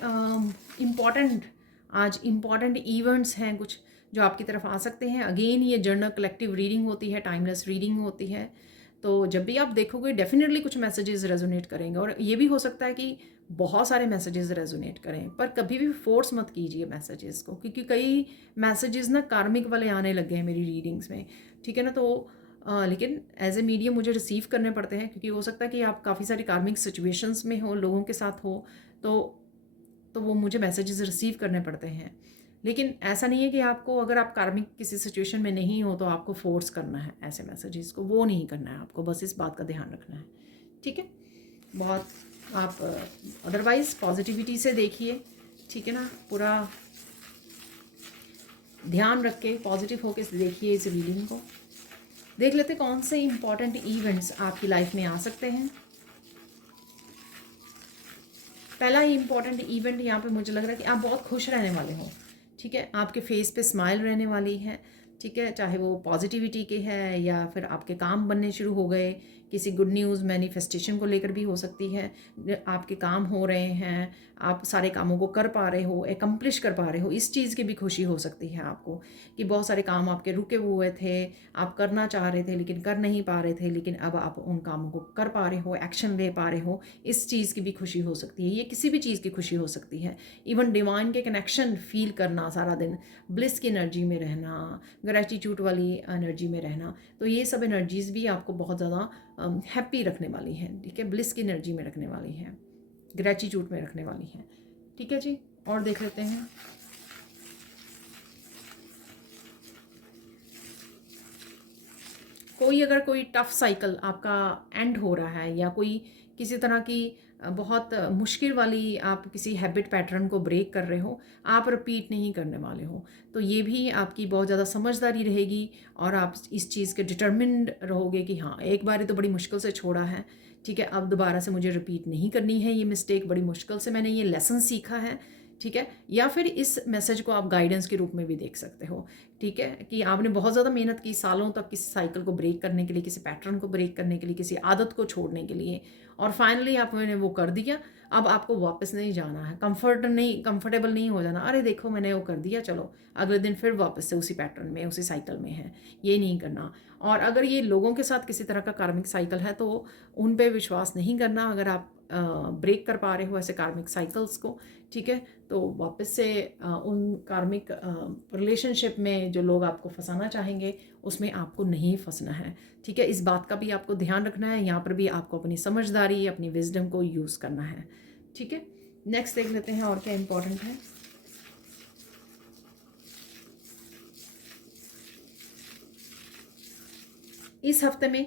इम्पॉर्टेंट, आज इम्पॉर्टेंट इवेंट्स हैं कुछ जो आपकी तरफ आ सकते हैं। अगेन ये जर्नल कलेक्टिव रीडिंग होती है, टाइमलेस रीडिंग होती है। तो जब भी आप देखोगे डेफिनेटली कुछ मैसेजेस रेजोनेट करेंगे, और ये भी हो सकता है कि बहुत सारे मैसेजेस रेजोनेट करें, पर कभी भी फोर्स मत कीजिए मैसेजेस को, क्योंकि कई मैसेजेस ना कार्मिक वाले आने लगे हैं मेरी रीडिंग्स में। ठीक है ना, तो लेकिन एज ए मीडियम मुझे रिसीव करने पड़ते हैं, क्योंकि हो सकता है कि आप काफ़ी सारी कार्मिक सिचुएशंस में हो, लोगों के साथ हो, तो वो मुझे मैसेजेस रिसीव करने पड़ते हैं। लेकिन ऐसा नहीं है कि आपको, अगर आप कार्मिक किसी सिचुएशन में नहीं हो तो आपको फोर्स करना है ऐसे मैसेजेस को, वो नहीं करना है आपको, बस इस बात का ध्यान रखना है। ठीक है, बहुत आप अदरवाइज़ पॉजिटिविटी से देखिए। ठीक है ना, पूरा ध्यान रख के पॉजिटिव होकर देखिए इस रीडिंग को। देख लेते कौन से इंपॉर्टेंट इवेंट्स आपकी लाइफ में आ सकते हैं। पहला ही इंपॉर्टेंट इवेंट यहाँ पे मुझे लग रहा है कि आप बहुत खुश रहने वाले हो। ठीक है, आपके फेस पे स्माइल रहने वाली है। ठीक है, चाहे वो पॉजिटिविटी के है या फिर आपके काम बनने शुरू हो गए, किसी गुड न्यूज़ मैनिफेस्टेशन को लेकर भी हो सकती है। आपके काम हो रहे हैं, आप सारे कामों को कर पा रहे हो, एकम्प्लिश कर पा रहे हो, इस चीज़ की भी खुशी हो सकती है आपको कि बहुत सारे काम आपके रुके हुए थे, आप करना चाह रहे थे लेकिन कर नहीं पा रहे थे, लेकिन अब आप उन कामों को कर पा रहे हो, एक्शन ले पा रहे हो, इस चीज़ की भी खुशी हो सकती है। ये किसी भी चीज़ की खुशी हो सकती है। इवन डिवाइन के कनेक्शन फील करना सारा दिन, ब्लिस की एनर्जी में रहना, ग्रेटिट्यूड वाली एनर्जी में रहना, तो ये सब एनर्जीज़ भी आपको बहुत ज़्यादा हैप्पी रखने वाली है। ठीक है, ब्लिस की एनर्जी में रखने वाली है, ग्रेटिट्यूड में रखने वाली है। ठीक है जी, और देख लेते हैं। कोई अगर कोई टफ साइकिल आपका एंड हो रहा है या कोई किसी तरह की बहुत मुश्किल वाली आप किसी हैबिट पैटर्न को ब्रेक कर रहे हो, आप रिपीट नहीं करने वाले हो, तो ये भी आपकी बहुत ज़्यादा समझदारी रहेगी और आप इस चीज़ के डिटर्मिन्ड रहोगे कि हाँ, एक बार तो बड़ी मुश्किल से छोड़ा है, ठीक है, अब दोबारा से मुझे रिपीट नहीं करनी है ये मिस्टेक, बड़ी मुश्किल से मैंने ये लेसन सीखा है। ठीक है, या फिर इस मैसेज को आप गाइडेंस के रूप में भी देख सकते हो। ठीक है, कि आपने बहुत ज़्यादा मेहनत की सालों तक किसी साइकिल को ब्रेक करने के लिए, किसी पैटर्न को ब्रेक करने के लिए, किसी आदत को छोड़ने के लिए, और फाइनली आपने वो कर दिया। अब आपको वापस नहीं जाना है, कंफर्टेबल नहीं हो जाना, अरे देखो मैंने वो कर दिया, चलो अगले दिन फिर वापस से उसी पैटर्न में, उसी साइकिल में है, ये नहीं करना। और अगर ये लोगों के साथ किसी तरह का कार्मिक साइकिल है तो उन पे विश्वास नहीं करना। अगर आप ब्रेक कर पा रहे हो ऐसे कार्मिक साइकिल्स को, ठीक है, तो वापस से उन कार्मिक रिलेशनशिप में जो लोग आपको फंसाना चाहेंगे उसमें आपको नहीं फंसना है। ठीक है, इस बात का भी आपको ध्यान रखना है। यहाँ पर भी आपको अपनी समझदारी, अपनी विजडम को यूज़ करना है। ठीक है, नेक्स्ट देख लेते हैं और क्या इम्पोर्टेंट है। इस हफ्ते में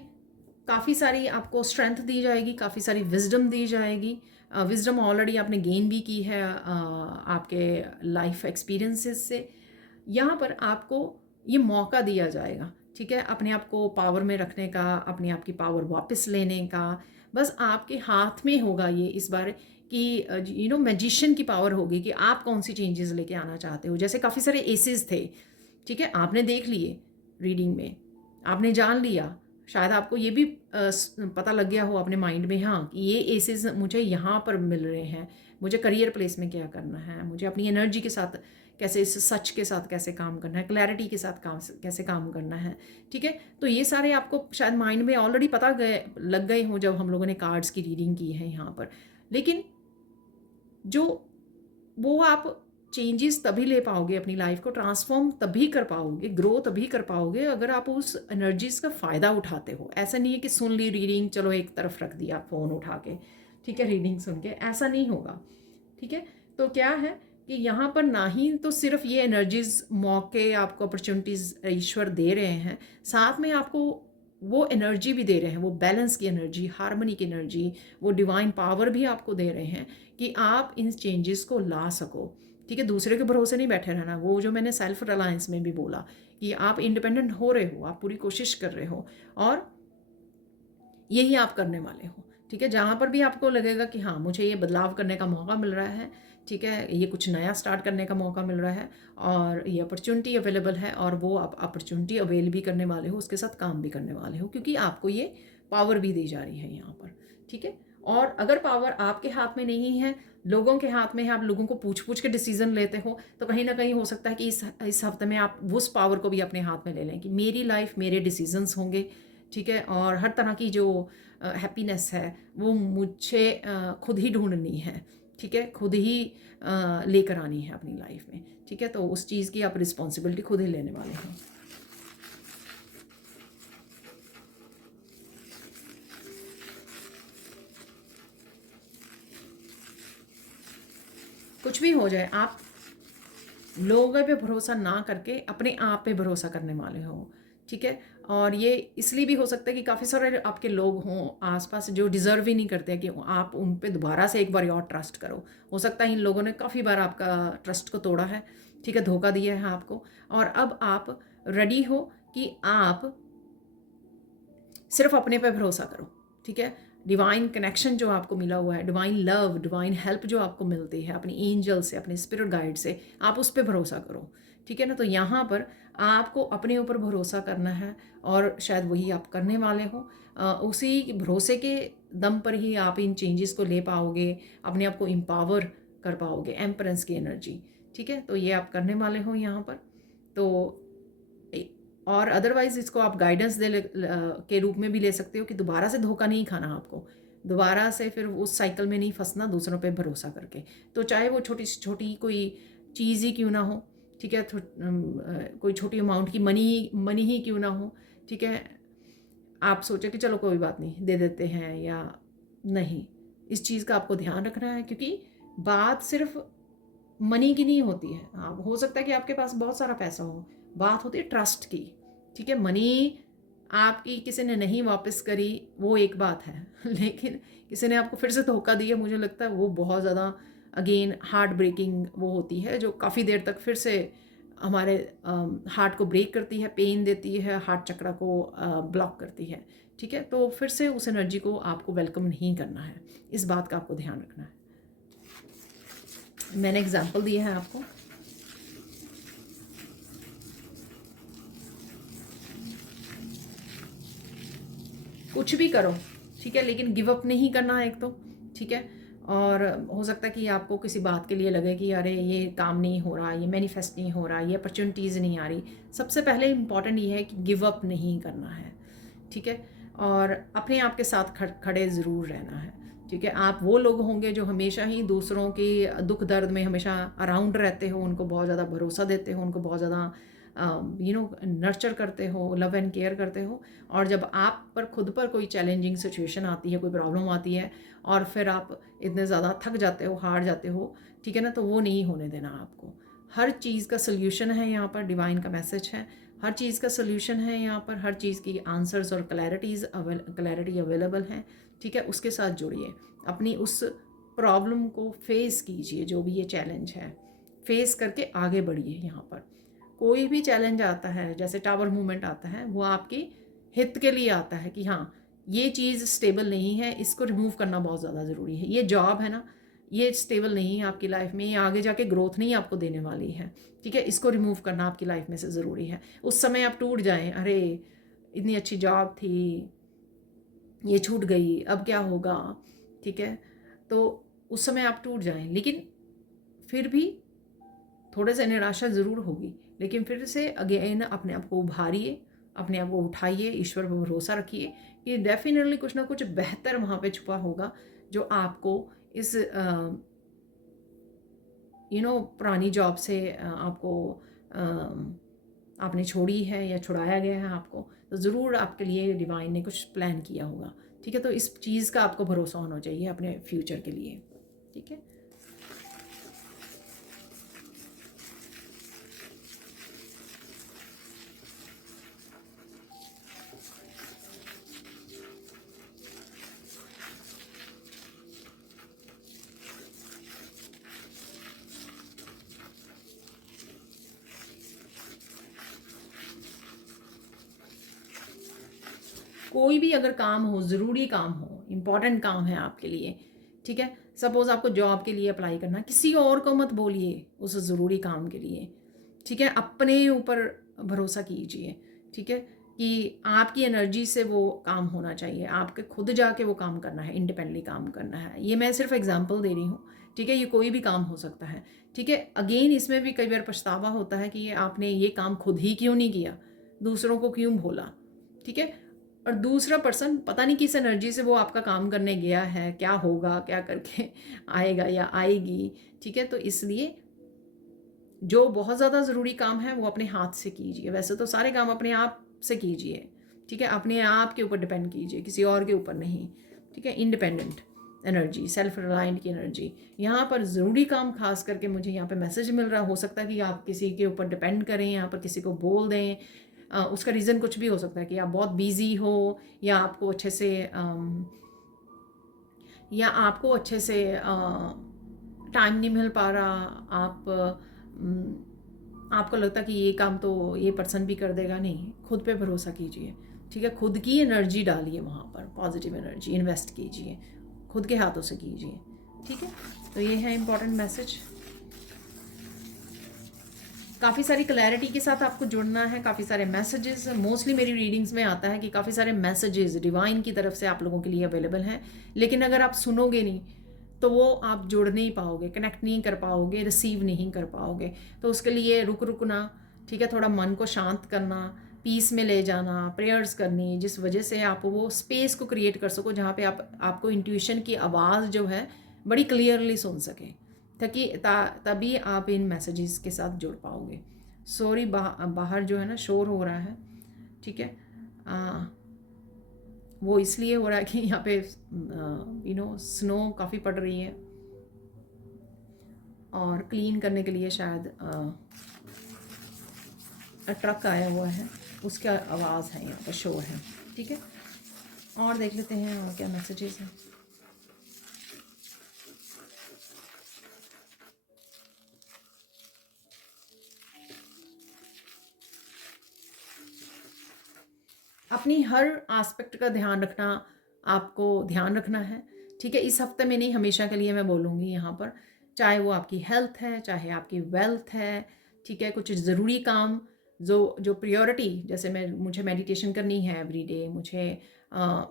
काफ़ी सारी आपको स्ट्रेंथ दी जाएगी, काफ़ी सारी विजडम दी जाएगी। विजडम ऑलरेडी आपने गेन भी की है आपके लाइफ एक्सपीरियंसेस से। यहाँ पर आपको ये मौका दिया जाएगा, ठीक है, अपने आप को पावर में रखने का, अपने आप की पावर वापस लेने का। बस आपके हाथ में होगा ये इस बार कि मैजिशियन की पावर होगी कि आप कौन सी चेंजेस लेके आना चाहते हो। जैसे काफ़ी सारे एसेस थे, ठीक है, आपने देख लिए रीडिंग में, आपने जान लिया, शायद आपको ये भी पता लग गया हो अपने माइंड में, हाँ, कि ये एसेस मुझे यहाँ पर मिल रहे हैं, मुझे करियर प्लेस में क्या करना है, मुझे अपनी एनर्जी के साथ कैसे, इस सच के साथ कैसे काम करना है, क्लैरिटी के साथ कैसे काम करना है। ठीक है, तो ये सारे आपको शायद माइंड में ऑलरेडी लग गए हों जब हम लोगों ने कार्ड्स की रीडिंग की है यहाँ पर। लेकिन जो वो आप चेंजेस तभी ले पाओगे, अपनी लाइफ को ट्रांसफॉर्म तभी कर पाओगे, ग्रो तभी कर पाओगे अगर आप उस एनर्जीज का फ़ायदा उठाते हो। ऐसा नहीं है कि सुन ली रीडिंग, चलो एक तरफ रख दिया फ़ोन उठा के, ठीक है, रीडिंग सुन के, ऐसा नहीं होगा। ठीक है, तो क्या है कि यहाँ पर ना ही तो सिर्फ ये एनर्जीज, मौके, आपको अपॉर्चुनिटीज़ ईश्वर दे रहे हैं, साथ में आपको वो एनर्जी भी दे रहे हैं, वो बैलेंस की एनर्जी, हार्मनी की एनर्जी, वो डिवाइन पावर भी आपको दे रहे हैं कि आप इन चेंजेस को ला सको। ठीक है, दूसरे के भरोसे नहीं बैठे रहना। वो जो मैंने सेल्फ रिलायंस में भी बोला कि आप इंडिपेंडेंट हो रहे हो, आप पूरी कोशिश कर रहे हो और यही आप करने वाले हो। ठीक है, जहाँ पर भी आपको लगेगा कि हाँ, मुझे ये बदलाव करने का मौका मिल रहा है, ठीक है, ये कुछ नया स्टार्ट करने का मौका मिल रहा है और ये अपॉर्चुनिटी अवेलेबल है, और वो आप अपॉर्चुनिटी अवेल भी करने वाले हो, उसके साथ काम भी करने वाले हो, क्योंकि आपको ये पावर भी दी जा रही है यहाँ पर। ठीक है, और अगर पावर आपके हाथ में नहीं है, लोगों के हाथ में है, आप लोगों को पूछ पूछ के डिसीजन लेते हो, तो कहीं ना कहीं हो सकता है कि इस हफ्ते में आप उस पावर को भी अपने हाथ में ले लें कि मेरी लाइफ मेरे डिसीजंस होंगे। ठीक है, और हर तरह की जो हैप्पीनेस है वो मुझे खुद ही ढूंढनी है। ठीक है, खुद ही लेकर आनी है अपनी लाइफ में। ठीक है, तो उस चीज़ की आप रिस्पॉन्सिबिलिटी खुद ही लेने वाले हैं। कुछ भी हो जाए, आप लोगों पे भरोसा ना करके अपने आप पे भरोसा करने वाले हो। ठीक है, और ये इसलिए भी हो सकता है कि काफ़ी सारे आपके लोग हों आसपास जो डिज़र्व ही नहीं करते कि आप उन पे दोबारा से एक बार और ट्रस्ट करो। हो सकता है इन लोगों ने काफ़ी बार आपका ट्रस्ट को तोड़ा है, ठीक है, धोखा दिया है आपको, और अब आप रेडी हो कि आप सिर्फ अपने पे भरोसा करो, ठीक है। डिवाइन कनेक्शन जो आपको मिला हुआ है, डिवाइन लव, डिवाइन हेल्प जो आपको मिलती है अपनी एंजल से, अपने स्पिरिट गाइड से, आप उस पर भरोसा करो, ठीक है ना। तो यहाँ पर आपको अपने ऊपर भरोसा करना है और शायद वही आप करने वाले हो। उसी भरोसे के दम पर ही आप इन चेंजेस को ले पाओगे, अपने आप को एम्पावर कर पाओगे, एम्परेंस की एनर्जी, ठीक है। तो ये आप करने वाले हो यहाँ पर। तो और अदरवाइज़ इसको आप गाइडेंस के रूप में भी ले सकते हो कि दोबारा से धोखा नहीं खाना आपको, दोबारा से फिर उस साइकिल में नहीं फंसना दूसरों पे भरोसा करके। तो चाहे वो छोटी से छोटी कोई चीज़ ही क्यों ना हो, ठीक है, कोई छोटी अमाउंट की मनी ही क्यों ना हो, ठीक है। आप सोचे कि चलो कोई बात नहीं, दे देते हैं या नहीं, इस चीज़ का आपको ध्यान रखना है, क्योंकि बात सिर्फ मनी की नहीं होती है। आप हो सकता है कि आपके पास बहुत सारा पैसा हो, बात होती है ट्रस्ट की, ठीक है। मनी आपकी किसी ने नहीं वापस करी वो एक बात है लेकिन किसी ने आपको फिर से धोखा दिया, मुझे लगता है वो बहुत ज़्यादा अगेन हार्ट ब्रेकिंग वो होती है, जो काफ़ी देर तक फिर से हमारे हार्ट को ब्रेक करती है, पेन देती है, हार्ट चक्रा को ब्लॉक करती है, ठीक है। तो फिर से उस एनर्जी को आपको वेलकम नहीं करना है, इस बात का आपको ध्यान रखना है। मैंने एग्जाम्पल दिया है आपको। कुछ भी करो, ठीक है, लेकिन गिव अप नहीं करना है एक तो, ठीक है। और हो सकता है कि आपको किसी बात के लिए लगे कि अरे ये काम नहीं हो रहा, ये मैनिफेस्ट नहीं हो रहा, ये अपॉर्चुनिटीज़ नहीं आ रही। सबसे पहले इम्पॉर्टेंट ये है कि गिव अप नहीं करना है, ठीक है। और अपने आप के साथ खड़े ज़रूर रहना है, ठीक है। आप वो लोग होंगे जो हमेशा ही दूसरों के दुख दर्द में हमेशा अराउंड रहते हो, उनको बहुत ज़्यादा भरोसा देते हो, उनको बहुत ज़्यादा नर्चर करते हो, लव एंड केयर करते हो। और जब आप पर खुद पर कोई चैलेंजिंग सिचुएशन आती है, कोई प्रॉब्लम आती है और फिर आप इतने ज़्यादा थक जाते हो, हार जाते हो, ठीक है ना, तो वो नहीं होने देना आपको। हर चीज़ का सल्यूशन है यहाँ पर, डिवाइन का मैसेज है, हर चीज़ का सल्यूशन है यहाँ पर, हर चीज़ की आंसर्स और क्लैरिटी अवेलेबल है, ठीक है। उसके साथ जुड़िए, अपनी उस प्रॉब्लम को फेस कीजिए, जो भी ये चैलेंज है फेस करके आगे बढ़िए। यहाँ पर कोई भी चैलेंज आता है, जैसे टावर मूवमेंट आता है, वो आपकी हित के लिए आता है कि हाँ ये चीज़ स्टेबल नहीं है, इसको रिमूव करना बहुत ज़्यादा ज़रूरी है। ये जॉब है ना, ये स्टेबल नहीं है आपकी लाइफ में, ये आगे जाके ग्रोथ नहीं आपको देने वाली है, ठीक है। इसको रिमूव करना आपकी लाइफ में से ज़रूरी है। उस समय आप टूट जाएं, अरे इतनी अच्छी जॉब थी, ये छूट गई, अब क्या होगा, ठीक है। तो उस समय आप टूट जाएं, लेकिन फिर भी थोड़े से निराशा ज़रूर होगी, लेकिन फिर से अगेन अपने आप को उभारिए, अपने आप को उठाइए, ईश्वर पर भरोसा रखिए कि डेफिनेटली कुछ ना कुछ बेहतर वहाँ पे छुपा होगा, जो आपको इस पुरानी जॉब से आपको आपने छोड़ी है या छुड़ाया गया है आपको, तो ज़रूर आपके लिए डिवाइन ने कुछ प्लान किया होगा, ठीक है। तो इस चीज़ का आपको भरोसा होना चाहिए अपने फ्यूचर के लिए, ठीक है। कोई भी अगर काम हो, ज़रूरी काम हो, इम्पॉर्टेंट काम है आपके लिए, ठीक है। सपोज़ आपको जॉब के लिए अप्लाई करना, किसी और को मत बोलिए उस ज़रूरी काम के लिए, ठीक है। अपने ऊपर भरोसा कीजिए, ठीक है, कि आपकी एनर्जी से वो काम होना चाहिए, आपके खुद जाके वो काम करना है, इंडिपेंडेंटली काम करना है। ये मैं सिर्फ एग्जांपल दे रही हूँ, ठीक है। ये कोई भी काम हो सकता है, ठीक है। अगेन इसमें भी कई बार पछतावा होता है कि ये आपने ये काम खुद ही क्यों नहीं किया, दूसरों को क्यों भोला, ठीक है। और दूसरा पर्सन पता नहीं किस एनर्जी से वो आपका काम करने गया है, क्या होगा, क्या करके आएगा या आएगी, ठीक है। तो इसलिए जो बहुत ज़्यादा ज़रूरी काम है वो अपने हाथ से कीजिए। वैसे तो सारे काम अपने आप से कीजिए, ठीक है, अपने आप के ऊपर डिपेंड कीजिए, किसी और के ऊपर नहीं, ठीक है। इंडिपेंडेंट एनर्जी, सेल्फ रिलायंट की एनर्जी। यहाँ पर ज़रूरी काम खास करके मुझे यहाँ पे मैसेज मिल रहा, हो सकता है कि आप किसी के ऊपर डिपेंड करें, यहाँ पर किसी को बोल दें। उसका रीज़न कुछ भी हो सकता है कि आप बहुत बिजी हो, या आपको अच्छे से टाइम नहीं मिल पा रहा, आपको लगता कि ये काम तो ये पर्सन भी कर देगा। नहीं, खुद पे भरोसा कीजिए, ठीक है, खुद की एनर्जी डालिए वहाँ पर, पॉजिटिव एनर्जी इन्वेस्ट कीजिए, खुद के हाथों से कीजिए। ठीक है, तो ये है इम्पॉर्टेंट मैसेज। काफ़ी सारी क्लैरिटी के साथ आपको जुड़ना है, काफ़ी सारे मैसेजेस मोस्टली मेरी रीडिंग्स में आता है कि काफ़ी सारे मैसेजेस डिवाइन की तरफ से आप लोगों के लिए अवेलेबल हैं, लेकिन अगर आप सुनोगे नहीं तो वो आप जुड़ नहीं पाओगे, कनेक्ट नहीं कर पाओगे, रिसीव नहीं कर पाओगे। तो उसके लिए रुकना, ठीक है, थोड़ा मन को शांत करना, पीस में ले जाना, प्रेयर्स करनी, जिस वजह से आप वो स्पेस को क्रिएट कर सको जहाँ पे आपको इंट्यूशन की आवाज़ जो है बड़ी क्लियरली सुन सके, ताकि तभी आप इन मैसेजेस के साथ जुड़ पाओगे। सॉरी, बाहर जो है ना शोर हो रहा है, ठीक है, वो इसलिए हो रहा है कि यहाँ पे स्नो काफ़ी पड़ रही है और क्लीन करने के लिए शायद ट्रक आया हुआ है, उसका आवाज़ है, यहाँ पर शोर है। ठीक है, और देख लेते हैं और क्या मैसेजेस हैं। अपनी हर एस्पेक्ट का ध्यान रखना, आपको ध्यान रखना है। ठीक है, इस हफ्ते में नहीं, हमेशा के लिए मैं बोलूँगी यहाँ पर, चाहे वो आपकी हेल्थ है, चाहे आपकी वेल्थ है, ठीक है, कुछ ज़रूरी काम जो प्रायोरिटी, जैसे मुझे मेडिटेशन करनी है एवरीडे, मुझे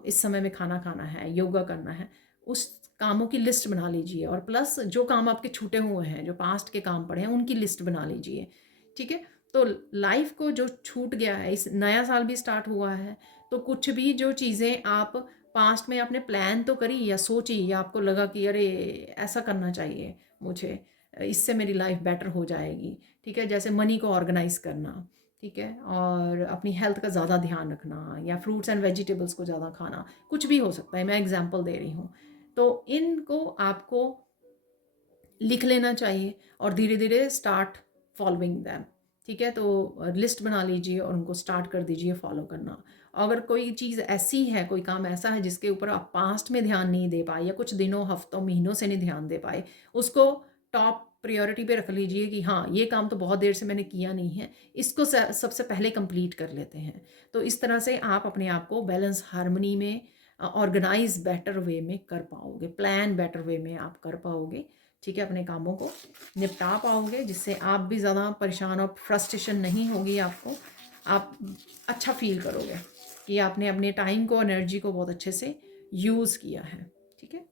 इस समय में खाना खाना है, योगा करना है, उस कामों की लिस्ट बना लीजिए। और प्लस जो काम आपके छूटे हुए हैं, जो पास्ट के काम पड़े हैं, उनकी लिस्ट बना लीजिए। ठीक है, तो लाइफ को जो छूट गया है, इस नया साल भी स्टार्ट हुआ है, तो कुछ भी जो चीज़ें आप पास्ट में आपने प्लान तो करी या सोची, या आपको लगा कि अरे ऐसा करना चाहिए मुझे, इससे मेरी लाइफ बेटर हो जाएगी। ठीक है, जैसे मनी को ऑर्गेनाइज करना, ठीक है, और अपनी हेल्थ का ज़्यादा ध्यान रखना, या फ्रूट्स एंड वेजिटेबल्स को ज़्यादा खाना, कुछ भी हो सकता है, मैं एग्जांपल दे रही हूँ। तो इनको आपको लिख लेना चाहिए और धीरे धीरे स्टार्ट फॉलोइंग दैम। ठीक है, तो लिस्ट बना लीजिए और उनको स्टार्ट कर दीजिए फॉलो करना। अगर कोई चीज़ ऐसी है, कोई काम ऐसा है जिसके ऊपर आप पास्ट में ध्यान नहीं दे पाए, या कुछ दिनों, हफ्तों, महीनों से नहीं ध्यान दे पाए, उसको टॉप प्रायोरिटी पे रख लीजिए कि हाँ, ये काम तो बहुत देर से मैंने किया नहीं है, इसको सबसे पहले कंप्लीट कर लेते हैं। तो इस तरह से आप अपने आप को बैलेंस, हार्मनी में, ऑर्गेनाइज बेटर वे में कर पाओगे, प्लान बेटर वे में आप कर पाओगे। ठीक है, अपने कामों को निपटा पाओगे, जिससे आप भी ज़्यादा परेशान और फ्रस्ट्रेशन नहीं होगी आपको। आप अच्छा फील करोगे कि आपने अपने टाइम को, एनर्जी को बहुत अच्छे से यूज़ किया है। ठीक है,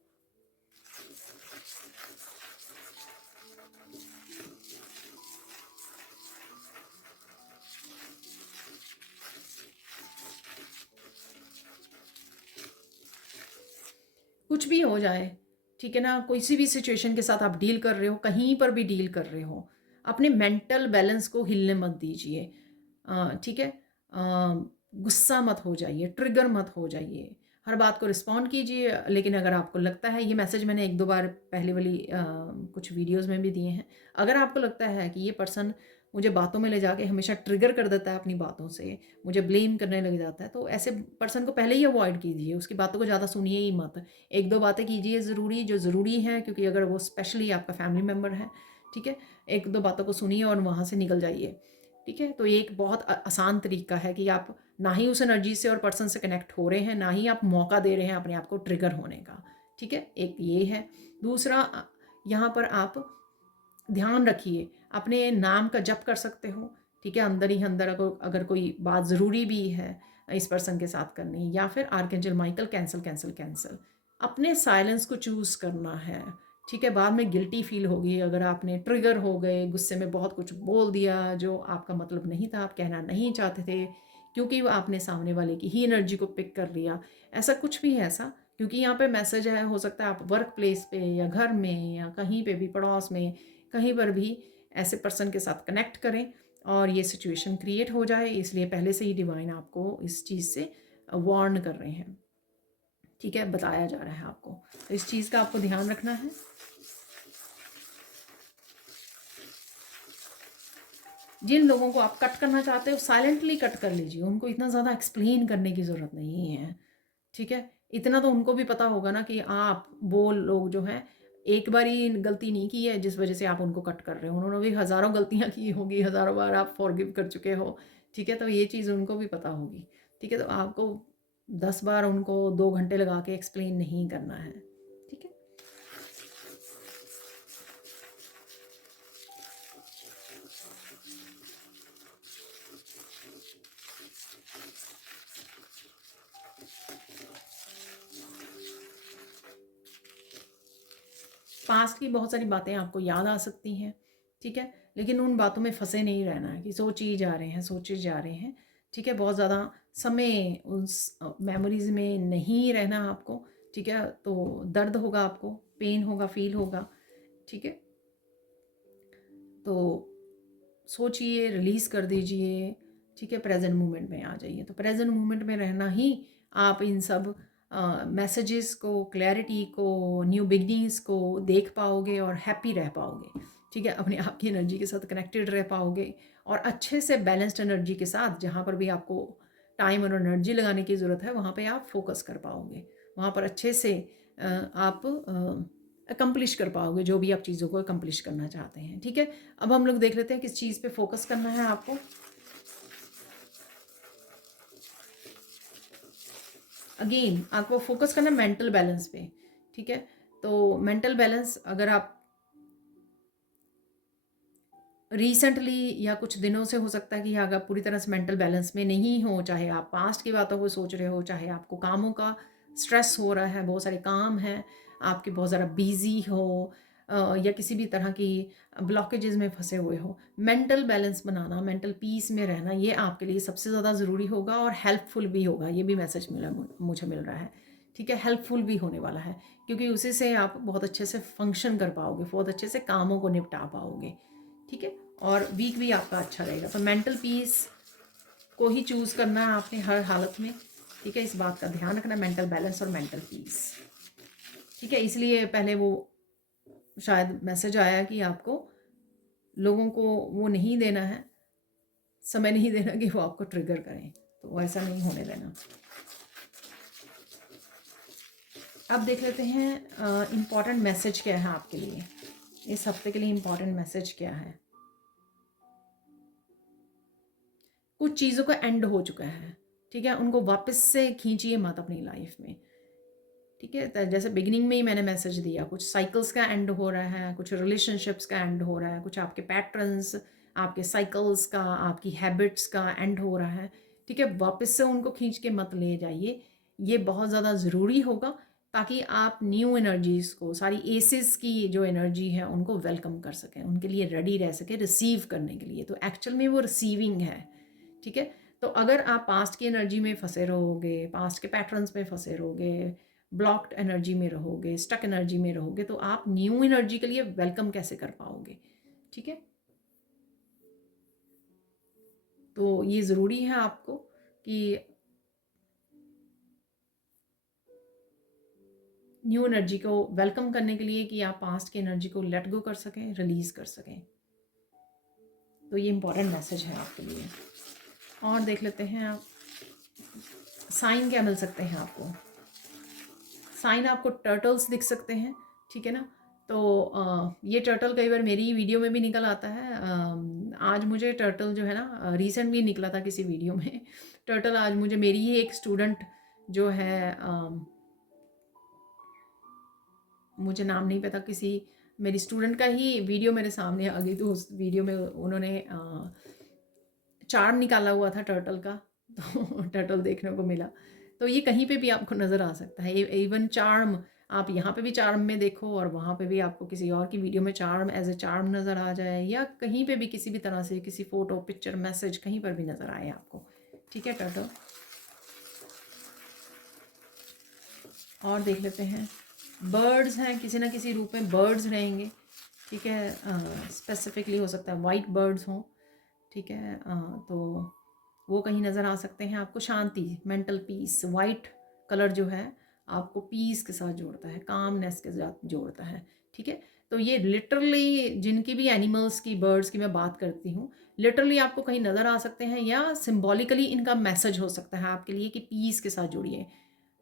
कुछ भी हो जाए, ठीक है ना, किसी भी सिचुएशन के साथ आप डील कर रहे हो, कहीं पर भी डील कर रहे हो, अपने मेंटल बैलेंस को हिलने मत दीजिए। ठीक है, गुस्सा मत हो जाइए, ट्रिगर मत हो जाइए, हर बात को रिस्पॉन्ड कीजिए। लेकिन अगर आपको लगता है, ये मैसेज मैंने एक दो बार पहले वाली कुछ वीडियोस में भी दिए हैं, अगर आपको लगता है कि ये पर्सन मुझे बातों में ले जाके हमेशा ट्रिगर कर देता है अपनी बातों से, मुझे ब्लेम करने लग जाता है, तो ऐसे पर्सन को पहले ही अवॉइड कीजिए, उसकी बातों को ज़्यादा सुनिए ही मत। एक दो बातें कीजिए ज़रूरी, जो ज़रूरी हैं, क्योंकि अगर वो स्पेशली आपका फैमिली मेम्बर है, ठीक है, एक दो बातों को सुनिए और वहाँ से निकल जाइए। ठीक है, तो ये एक बहुत आसान तरीका है कि आप ना ही उस एनर्जी से और पर्सन से कनेक्ट हो रहे हैं, ना ही आप मौका दे रहे हैं अपने आप को ट्रिगर होने का। ठीक है, एक ये है। दूसरा, यहाँ पर आप ध्यान रखिए, अपने नाम का जप कर सकते हो। ठीक है, अंदर ही अंदर अगर कोई बात ज़रूरी भी है इस पर्सन के साथ करनी, या फिर archangel Michael, cancel cancel cancel, अपने साइलेंस को चूज़ करना है। ठीक है, बाद में गिल्टी फील होगी अगर आपने ट्रिगर हो गए, गुस्से में बहुत कुछ बोल दिया जो आपका मतलब नहीं था, आप कहना नहीं चाहते थे, क्योंकि आपने सामने वाले की ही एनर्जी को पिक कर लिया। ऐसा कुछ भी है ऐसा, क्योंकि यहाँ पे मैसेज है, हो सकता है आप वर्क प्लेस पे या घर में या कहीं पे भी, पड़ोस में, कहीं पर भी ऐसे पर्सन के साथ कनेक्ट करें और ये सिचुएशन क्रिएट हो जाए। इसलिए पहले से ही डिवाइन आपको इस चीज़ से वार्न कर रहे हैं। ठीक है, बताया जा रहा है आपको, तो इस चीज़ का आपको ध्यान रखना है। जिन लोगों को आप कट करना चाहते हो, साइलेंटली कट कर लीजिए, उनको इतना ज़्यादा एक्सप्लेन करने की ज़रूरत नहीं है। ठीक है, इतना तो उनको भी पता होगा ना कि आप वो लोग जो हैं, एक बार ही गलती नहीं की है जिस वजह से आप उनको कट कर रहे हो, उन्होंने भी हज़ारों गलतियाँ की होगी, हज़ारों बार आप फॉरगिव कर चुके हो। ठीक है, तो ये चीज़ उनको भी पता होगी। ठीक है, तो आपको 10 बार उनको 2 घंटे लगा के एक्सप्लेन नहीं करना है। ठीक है, पास्ट की बहुत सारी बातें आपको याद आ सकती हैं। ठीक है, लेकिन उन बातों में फंसे नहीं रहना है कि सोचे ही जा रहे हैं, सोचे जा रहे हैं। ठीक है, बहुत ज़्यादा समय उस मेमोरीज में नहीं रहना आपको। ठीक है, तो दर्द होगा, आपको पेन होगा, फील होगा। ठीक है, तो सोचिए, रिलीज़ कर दीजिए। ठीक है, प्रेजेंट मोमेंट में आ जाइए। तो प्रेजेंट मोमेंट में रहना ही आप इन सब मैसेजेस को, क्लैरिटी को, न्यू बिगनिंग्स को देख पाओगे और हैप्पी रह पाओगे। ठीक है, अपने आप की एनर्जी के साथ कनेक्टेड रह पाओगे और अच्छे से बैलेंस्ड एनर्जी के साथ जहाँ पर भी आपको टाइम और एनर्जी लगाने की ज़रूरत है वहाँ पे आप फोकस कर पाओगे। वहाँ पर अच्छे से आप अकम्प्लिश कर पाओगे जो भी आप चीज़ों को अकम्प्लिश करना चाहते हैं। ठीक है, अब हम लोग देख लेते हैं किस चीज़ पे फोकस करना है आपको। अगेन आपको फोकस करना है मेंटल बैलेंस पे। ठीक है, तो मेंटल बैलेंस अगर आप रिसेंटली या कुछ दिनों से हो सकता है कि अगर पूरी तरह से मेंटल बैलेंस में नहीं हो, चाहे आप पास्ट की बातों को सोच रहे हो, चाहे आपको कामों का स्ट्रेस हो रहा है, बहुत सारे काम हैं आपके, बहुत ज़्यादा बिजी हो, या किसी भी तरह की ब्लॉकेजेस में फंसे हुए हो, मेंटल बैलेंस बनाना, मेंटल पीस में रहना, ये आपके लिए सबसे ज़्यादा ज़रूरी होगा और हेल्पफुल भी होगा। ये भी मैसेज मुझे मिल रहा है। ठीक है, हेल्पफुल भी होने वाला है क्योंकि उसी से आप बहुत अच्छे से फंक्शन कर पाओगे, बहुत अच्छे से कामों को निपटा पाओगे। ठीक है, और वीक भी आपका अच्छा रहेगा। तो मेंटल पीस को ही चूज़ करना है आपने हर हालत में। ठीक है, इस बात का ध्यान रखना, मेंटल बैलेंस और मेंटल पीस। ठीक है, इसलिए पहले वो शायद मैसेज आया कि आपको लोगों को वो नहीं देना है, समय नहीं देना कि वो आपको ट्रिगर करें, तो ऐसा नहीं होने देना। अब देख लेते हैं इम्पॉर्टेंट मैसेज क्या है आपके लिए, इस हफ्ते के लिए इम्पॉर्टेंट मैसेज क्या है। कुछ चीज़ों का एंड हो चुका है। ठीक है, उनको वापस से खींचिए मत अपनी लाइफ में। ठीक है, तो जैसे बिगिनिंग में ही मैंने मैसेज दिया, कुछ साइकिल्स का एंड हो रहा है, कुछ रिलेशनशिप्स का एंड हो रहा है, कुछ आपके पैटर्न्स, आपके साइकिल्स का, आपकी हैबिट्स का एंड हो रहा है। ठीक है, वापस से उनको खींच के मत ले जाइए, ये बहुत ज़्यादा ज़रूरी होगा ताकि आप न्यू एनर्जीज़ को, सारी एसेस की जो एनर्जी है उनको वेलकम कर सकें, उनके लिए रेडी रह सकें रिसीव करने के लिए। तो एक्चुअल में वो रिसीविंग है। ठीक है, तो अगर आप पास्ट की एनर्जी में फंसे रहोगे, पास्ट के पैटर्न्स में फंसे रहोगे, ब्लॉक्ड एनर्जी में रहोगे, स्टक एनर्जी में रहोगे, तो आप न्यू एनर्जी के लिए वेलकम कैसे कर पाओगे। ठीक है, तो ये ज़रूरी है आपको कि न्यू एनर्जी को वेलकम करने के लिए कि आप पास्ट की एनर्जी को लेट गो कर सकें, रिलीज़ कर सकें। तो ये इंपॉर्टेंट मैसेज है आपके लिए। और देख लेते हैं आप साइन क्या मिल सकते हैं आपको। साइन आपको टर्टल्स दिख सकते हैं। ठीक है ना, तो ये टर्टल कई बार मेरी वीडियो में भी निकल आता है। आज मुझे टर्टल जो है ना, रिसेंटली निकला था किसी वीडियो में टर्टल आज मुझे मेरी ही एक स्टूडेंट जो है, मुझे नाम नहीं पता, किसी मेरी स्टूडेंट का ही वीडियो मेरे सामने आ गई, तो उस वीडियो में उन्होंने चार्म निकाला हुआ था टर्टल का, तो टर्टल देखने को मिला। तो ये कहीं पे भी आपको नज़र आ सकता है। इवन चार्म आप यहाँ पे भी चार्म में देखो और वहाँ पे भी आपको किसी और की वीडियो में चार्म एज ए चार्म नज़र आ जाए, या कहीं पे भी किसी भी तरह से किसी फ़ोटो, पिक्चर, मैसेज कहीं पर भी नज़र आए आपको। ठीक है, टर्टल। और देख लेते हैं बर्ड्स हैं, किसी ना किसी रूप में बर्ड्स रहेंगे। ठीक है, स्पेसिफिकली हो सकता है वाइट बर्ड्स हों। ठीक है, तो वो कहीं नज़र आ सकते हैं आपको। शांति, मेंटल पीस, वाइट कलर जो है आपको पीस के साथ जोड़ता है, कामनेस के साथ जोड़ता है। ठीक है, तो ये लिटरली जिनकी भी एनिमल्स की, बर्ड्स की मैं बात करती हूँ, लिटरली आपको कहीं नज़र आ सकते हैं, या सिंबॉलिकली इनका मैसेज हो सकता है आपके लिए कि पीस के साथ जुड़िए,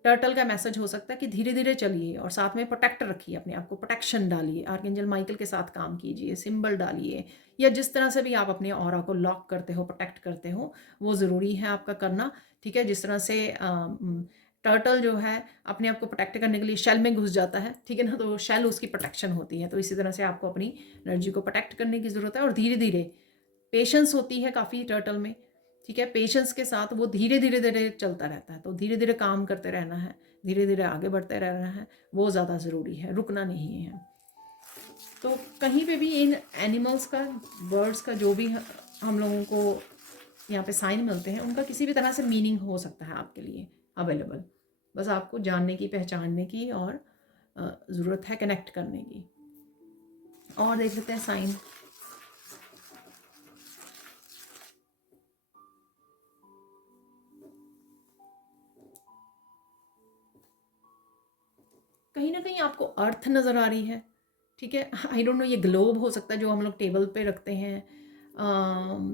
टर्टल का मैसेज हो सकता है कि धीरे धीरे चलिए और साथ में प्रोटेक्ट रखिए, अपने आप को प्रोटेक्शन डालिए, आर्कएंजल माइकल के साथ काम कीजिए, सिंबल डालिए, या जिस तरह से भी आप अपने ऑरा को लॉक करते हो, प्रोटेक्ट करते हो, वो ज़रूरी है आपका करना। ठीक है, जिस तरह से टर्टल जो है अपने आप को प्रोटेक्ट करने के लिए शेल में घुस जाता है, ठीक है ना, तो शेल उसकी प्रोटेक्शन होती है। तो इसी तरह से आपको अपनी एनर्जी को प्रोटेक्ट करने की ज़रूरत है और धीरे धीरे, पेशेंस होती है काफ़ी टर्टल में, ठीक है, पेशेंस के साथ वो धीरे धीरे धीरे चलता रहता है। तो धीरे धीरे काम करते रहना है, धीरे धीरे आगे बढ़ते रहना है, वो ज़्यादा ज़रूरी है, रुकना नहीं है। तो कहीं पे भी इन एनिमल्स का, बर्ड्स का, जो भी हम लोगों को यहाँ पे साइन मिलते हैं, उनका किसी भी तरह से मीनिंग हो सकता है आपके लिए अवेलेबल। बस आपको जानने की, पहचानने की और ज़रूरत है कनेक्ट करने की। और देख लेते हैं साइन। कहीं ना कहीं आपको अर्थ नज़र आ रही है, ठीक है। आई डोंट नो, ये ग्लोब हो सकता है जो हम लोग टेबल पे रखते हैं,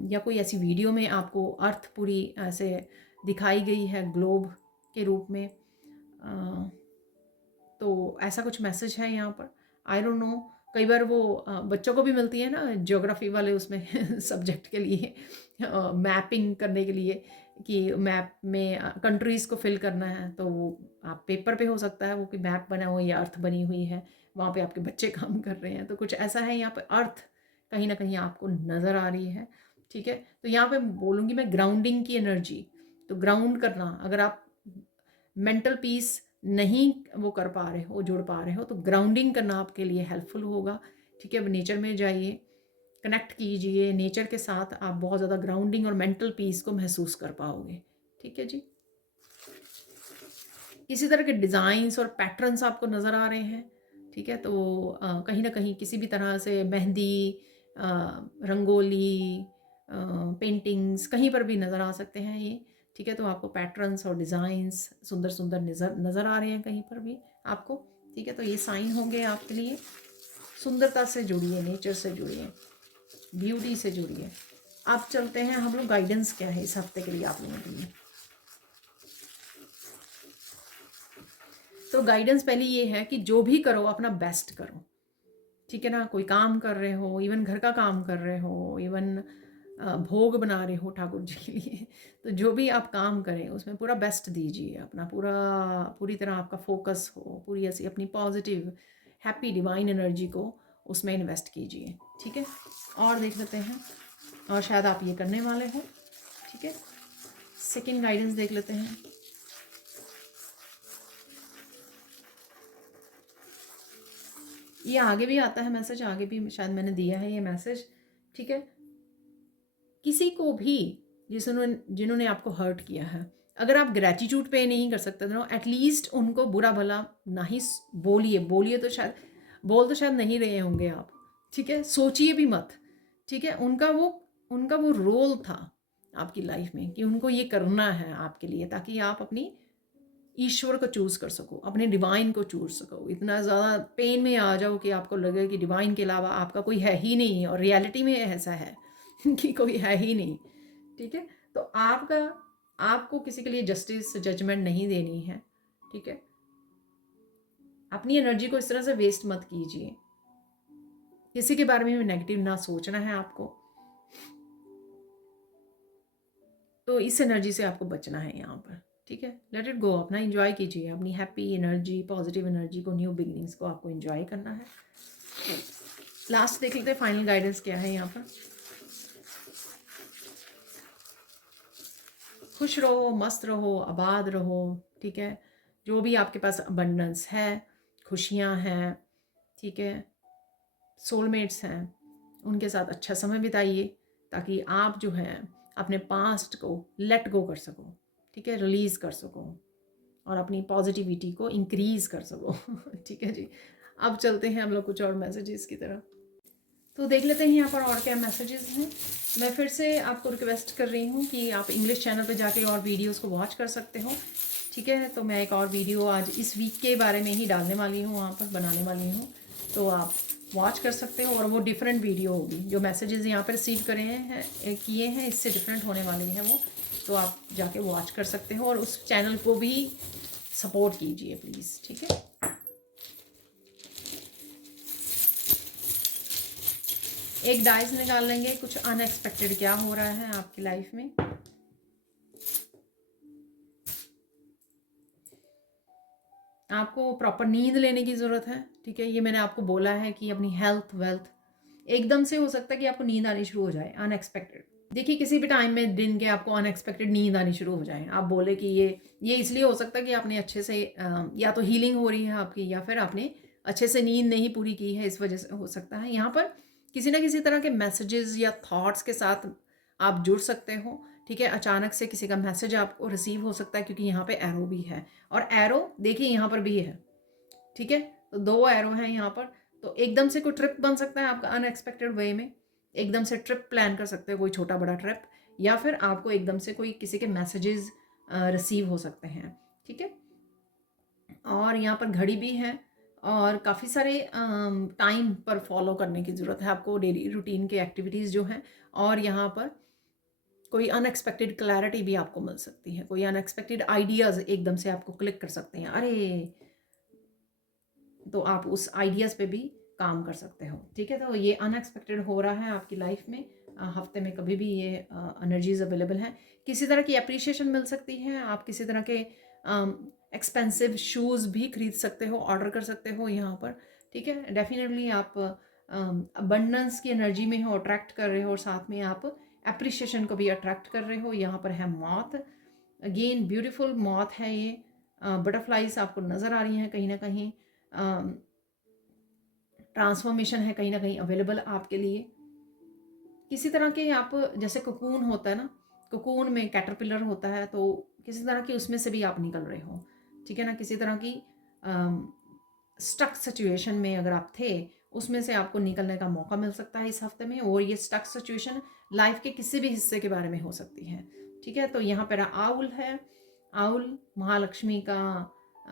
या कोई ऐसी वीडियो में आपको अर्थ पूरी ऐसे दिखाई गई है ग्लोब के रूप में। तो ऐसा कुछ मैसेज है यहाँ पर। आई डोंट नो, कई बार वो बच्चों को भी मिलती है ना ज्योग्राफी वाले उसमें सब्जेक्ट के लिए, मैपिंग करने के लिए, कि मैप में कंट्रीज़ को फिल करना है, तो वो आप पेपर पे हो सकता है वो कि मैप बना हुआ या अर्थ बनी हुई है, वहाँ पे आपके बच्चे काम कर रहे हैं, तो कुछ ऐसा है यहाँ पे। अर्थ कहीं ना कहीं आपको नज़र आ रही है, ठीक है। तो यहाँ पे बोलूँगी मैं ग्राउंडिंग की एनर्जी, तो ग्राउंड करना, अगर आप मेंटल पीस नहीं वो कर पा रहे हो, जुड़ पा रहे हो, तो ग्राउंडिंग करना आपके लिए हेल्पफुल होगा, ठीक है। अब नेचर में जाइए, कनेक्ट कीजिए नेचर के साथ, आप बहुत ज़्यादा ग्राउंडिंग और मेंटल पीस को महसूस कर पाओगे, ठीक है जी। इसी तरह के डिज़ाइंस और पैटर्न्स आपको नज़र आ रहे हैं, ठीक है। तो कहीं ना कहीं किसी भी तरह से मेहंदी, रंगोली, पेंटिंग्स कहीं पर भी नज़र आ सकते हैं ये, ठीक है। तो आपको पैटर्न्स और डिज़ाइंस सुंदर सुंदर नज़र आ रहे हैं कहीं पर भी आपको, ठीक है। तो ये साइन होंगे आपके लिए। सुंदरता से जुड़िए, नेचर से जुड़िए, ब्यूटी से जुड़िए। अब चलते हैं हम लोग, गाइडेंस क्या है इस हफ्ते के लिए आप लोगों के लिए। तो गाइडेंस पहले ये है कि जो भी करो अपना बेस्ट करो, ठीक है ना। कोई काम कर रहे हो, इवन घर का काम कर रहे हो, इवन भोग बना रहे हो ठाकुर जी के लिए, तो जो भी आप काम करें उसमें पूरा बेस्ट दीजिए, अपना पूरी तरह आपका फोकस हो, पूरी ऐसी अपनी पॉजिटिव हैप्पी डिवाइन एनर्जी को उसमें इन्वेस्ट कीजिए, ठीक है। और देख लेते हैं, और शायद आप ये करने वाले हो, ठीक है। सेकेंड गाइडेंस देख लेते हैं। ये आगे भी आता है मैसेज, आगे भी शायद मैंने दिया है ये मैसेज, ठीक है। किसी को भी जिन्होंने आपको हर्ट किया है, अगर आप ग्रेटिट्यूड पे नहीं कर सकते तो एटलीस्ट उनको बुरा भला ना ही बोलिए तो शायद बोल तो शायद नहीं रहे होंगे आप, ठीक है। सोचिए भी मत, ठीक है। उनका वो रोल था आपकी लाइफ में कि उनको ये करना है आपके लिए, ताकि आप अपनी ईश्वर को चूज़ कर सको, अपने डिवाइन को चूज सको। इतना ज़्यादा पेन में आ जाओ कि आपको लगे कि डिवाइन के अलावा आपका कोई है ही नहीं, और रियलिटी में ऐसा है कि कोई है ही नहीं, ठीक है। तो आपको किसी के लिए जस्टिस जजमेंट नहीं देनी है, ठीक है। अपनी एनर्जी को इस तरह से वेस्ट मत कीजिए, किसी के बारे में नेगेटिव ना सोचना है आपको। तो इस एनर्जी से आपको बचना है यहाँ पर, ठीक है। लेट इट गो, अपना एंजॉय कीजिए, अपनी हैप्पी एनर्जी, पॉजिटिव एनर्जी को, न्यू बिगनिंग्स को आपको एंजॉय करना है। लास्ट देख लेते हैं फाइनल गाइडेंस क्या है यहाँ पर। खुश रहो, मस्त रहो, आबाद रहो, ठीक है। जो भी आपके पास अबंडेंस है, खुशियाँ हैं, ठीक है, सोलमेट्स हैं, उनके साथ अच्छा समय बिताइए, ताकि आप जो है अपने पास्ट को लेट गो कर सको, ठीक है, रिलीज़ कर सको और अपनी पॉजिटिविटी को इंक्रीज़ कर सको ठीक है जी। अब चलते हैं हम लोग कुछ और मैसेजेस की तरफ। तो देख लेते हैं यहाँ पर और क्या मैसेजेस हैं। मैं फिर से आपको रिक्वेस्ट कर रही हूँ कि आप इंग्लिश चैनल पे जाके और वीडियोस को वॉच कर सकते हो, ठीक है। तो मैं एक और वीडियो आज इस वीक के बारे में ही डालने वाली हूँ, वहाँ पर बनाने वाली हूँ, तो आप वॉच कर सकते हो। और वो डिफरेंट वीडियो होगी, जो मैसेजेस यहाँ पर रिसीव किए हैं इससे डिफरेंट होने वाले हैं वो, तो आप जाके वॉच कर सकते हो। और उस चैनल को भी सपोर्ट कीजिए प्लीज़, ठीक है। एक डाइस निकाल लेंगे, कुछ अनएक्सपेक्टेड क्या हो रहा है आपकी लाइफ में। आपको प्रॉपर नींद लेने की ज़रूरत है, ठीक है। ये मैंने आपको बोला है कि अपनी हेल्थ वेल्थ, एकदम से हो सकता है कि आपको नींद आनी शुरू हो जाए अनएक्सपेक्टेड। देखिए किसी भी टाइम में दिन के आपको अनएक्सपेक्टेड नींद आनी शुरू हो जाए, आप बोले कि ये इसलिए हो सकता है कि आपने अच्छे से या तो हीलिंग हो रही है आपकी, या फिर आपने अच्छे से नींद नहीं पूरी की है, इस वजह से हो सकता है। यहाँ पर किसी ना किसी तरह के मैसेजेस या थॉट्स के साथ आप जुड़ सकते हो, ठीक है। अचानक से किसी का मैसेज आपको रिसीव हो सकता है, क्योंकि यहाँ पे एरो भी है, और एरो देखिए यहाँ पर भी है, ठीक है। तो 2 एरो हैं यहाँ पर। तो एकदम से कोई ट्रिप बन सकता है आपका अनएक्सपेक्टेड वे में, एकदम से ट्रिप प्लान कर सकते हो, कोई छोटा बड़ा ट्रिप, या फिर आपको एकदम से कोई किसी के मैसेजेस रिसीव हो सकते हैं, ठीक है। और यहाँ पर घड़ी भी है, और काफ़ी सारे टाइम पर फॉलो करने की ज़रूरत है आपको, डेली रूटीन के एक्टिविटीज़ जो हैं। और यहाँ पर कोई अनएक्सपेक्टेड क्लैरिटी भी आपको मिल सकती है, कोई अनएक्सपेक्टेड आइडियाज़ एकदम से आपको क्लिक कर सकते हैं, अरे, तो आप उस आइडियाज़ पे भी काम कर सकते हो, ठीक है। तो ये अनएक्सपेक्टेड हो रहा है आपकी लाइफ में, हफ्ते में कभी भी ये एनर्जीज अवेलेबल हैं। किसी तरह की अप्रिशिएशन मिल सकती है, आप किसी तरह के एक्सपेंसिव शूज़ भी खरीद सकते हो, ऑर्डर कर सकते हो यहाँ पर, ठीक है। डेफिनेटली आप अबंडेंस की एनर्जी में हो, अट्रैक्ट कर रहे हो, और साथ में आप अप्रिशिएशन को भी अट्रैक्ट कर रहे हो। यहाँ पर है मॉथ, अगेन ब्यूटीफुल मॉथ है ये, बटरफ्लाइज आपको नज़र आ रही हैं कहीं ना कहीं, ट्रांसफॉर्मेशन है कहीं ना कहीं अवेलेबल आपके लिए। किसी तरह के आप, जैसे कोकून होता है ना, कोकून में कैटरपिलर होता है, तो किसी तरह की उसमें से भी आप निकल रहे हो, ठीक है ना। किसी तरह की स्टक सिचुएशन में अगर आप थे, उसमें से आपको निकलने का मौका मिल सकता है इस हफ्ते में। और ये स्टक सिचुएशन लाइफ के किसी भी हिस्से के बारे में हो सकती है, ठीक है। तो यहाँ पर आउल है, आउल महालक्ष्मी का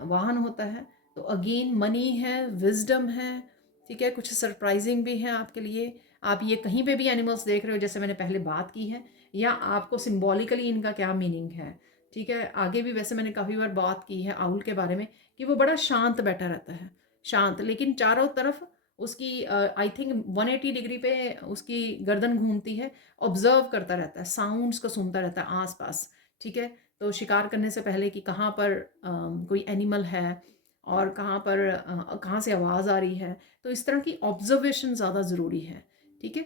वाहन होता है। तो अगेन मनी है, विजडम है, ठीक है। कुछ सरप्राइजिंग भी है आपके लिए। आप ये कहीं पे भी एनिमल्स देख रहे हो, जैसे मैंने पहले बात की है, या आपको सिंबॉलिकली इनका क्या मीनिंग है, ठीक है। आगे भी वैसे मैंने काफ़ी बार बात की है आउल के बारे में, कि वो बड़ा शांत बैठा रहता है, शांत, लेकिन चारों तरफ उसकी आई थिंक 180 डिग्री पे उसकी गर्दन घूमती है, ऑब्जर्व करता रहता है, साउंड्स को सुनता रहता है आसपास, ठीक है। तो शिकार करने से पहले कि कहाँ पर कोई एनिमल है, और कहाँ से आवाज़ आ रही है, तो इस तरह की ऑब्जर्वेशन ज़्यादा ज़रूरी है, ठीक है।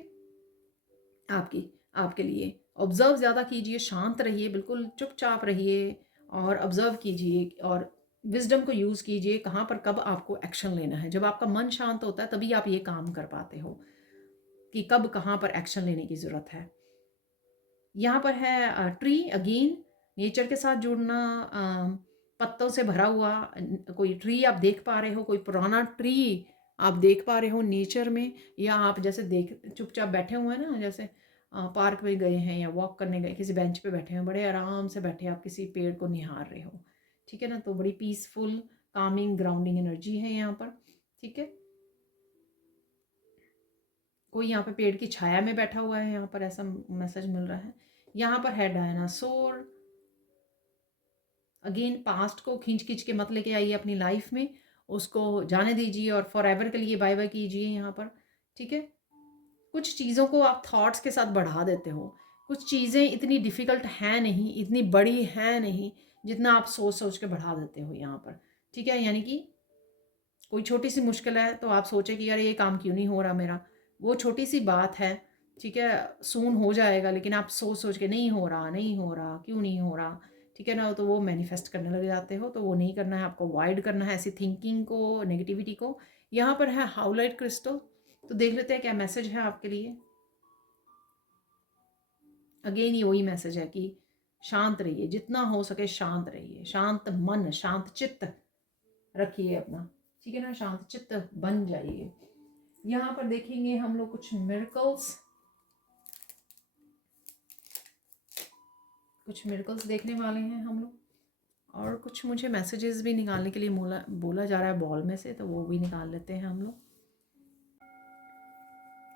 आपके लिए ऑब्जर्व ज़्यादा कीजिए, शांत रहिए, बिल्कुल चुपचाप रहिए, और ऑब्जर्व कीजिए, और विजडम को यूज़ कीजिए, कहाँ पर कब आपको एक्शन लेना है। जब आपका मन शांत होता है तभी आप ये काम कर पाते हो, कि कब कहाँ पर एक्शन लेने की ज़रूरत है। यहाँ पर है ट्री, अगेन नेचर के साथ जुड़ना, पत्तों से भरा हुआ कोई ट्री आप देख पा रहे हो, कोई पुराना ट्री आप देख पा रहे हो नेचर में, या आप जैसे देख चुपचाप बैठे हुए हैं ना, जैसे पार्क में गए हैं या वॉक करने गए, किसी बेंच पे बैठे हैं, बड़े आराम से बैठे आप किसी पेड़ को निहार रहे हो, ठीक है ना। तो बड़ी पीसफुल, कामिंग, ग्राउंडिंग एनर्जी है यहाँ पर, ठीक है। कोई यहाँ पे पेड़ की छाया में बैठा हुआ है, यहाँ पर ऐसा मैसेज मिल रहा है। यहाँ पर है डायनासोर, अगेन पास्ट को खींच खींच के मत लेके आइए अपनी लाइफ में, उसको जाने दीजिए और फॉर एवर के लिए बाय बाय कीजिए यहाँ पर, ठीक है। कुछ चीज़ों को आप थॉट्स के साथ बढ़ा देते हो, कुछ चीज़ें इतनी डिफ़िकल्ट हैं नहीं, इतनी बड़ी हैं नहीं, जितना आप सोच सोच के बढ़ा देते हो यहाँ पर, ठीक है। यानी कि कोई छोटी सी मुश्किल है तो आप सोचे कि यार ये काम क्यों नहीं हो रहा मेरा, वो छोटी सी बात है, ठीक है, सून हो जाएगा, लेकिन आप सोच सोच के नहीं हो रहा, नहीं हो रहा, क्यों नहीं हो रहा, ठीक है ना। तो वो मैनिफेस्ट करने लग जाते हो, तो वो नहीं करना है आपको, अवॉइड करना है ऐसी थिंकिंग को, नेगेटिविटी को। यहाँ पर है हाउलाइट क्रिस्टल, तो देख लेते हैं क्या मैसेज है आपके लिए। अगेन ये वही मैसेज है कि शांत रहिए, जितना हो सके शांत रहिए, शांत मन, शांत चित्त रखिए अपना, ठीक है ना, शांत चित्त बन जाइए। यहाँ पर देखेंगे हम लोग कुछ मिरेकल्स देखने वाले हैं हम लोग, और कुछ मुझे मैसेजेस भी निकालने के लिए बोला जा रहा है बॉल में से, तो वो भी निकाल लेते हैं हम लोग।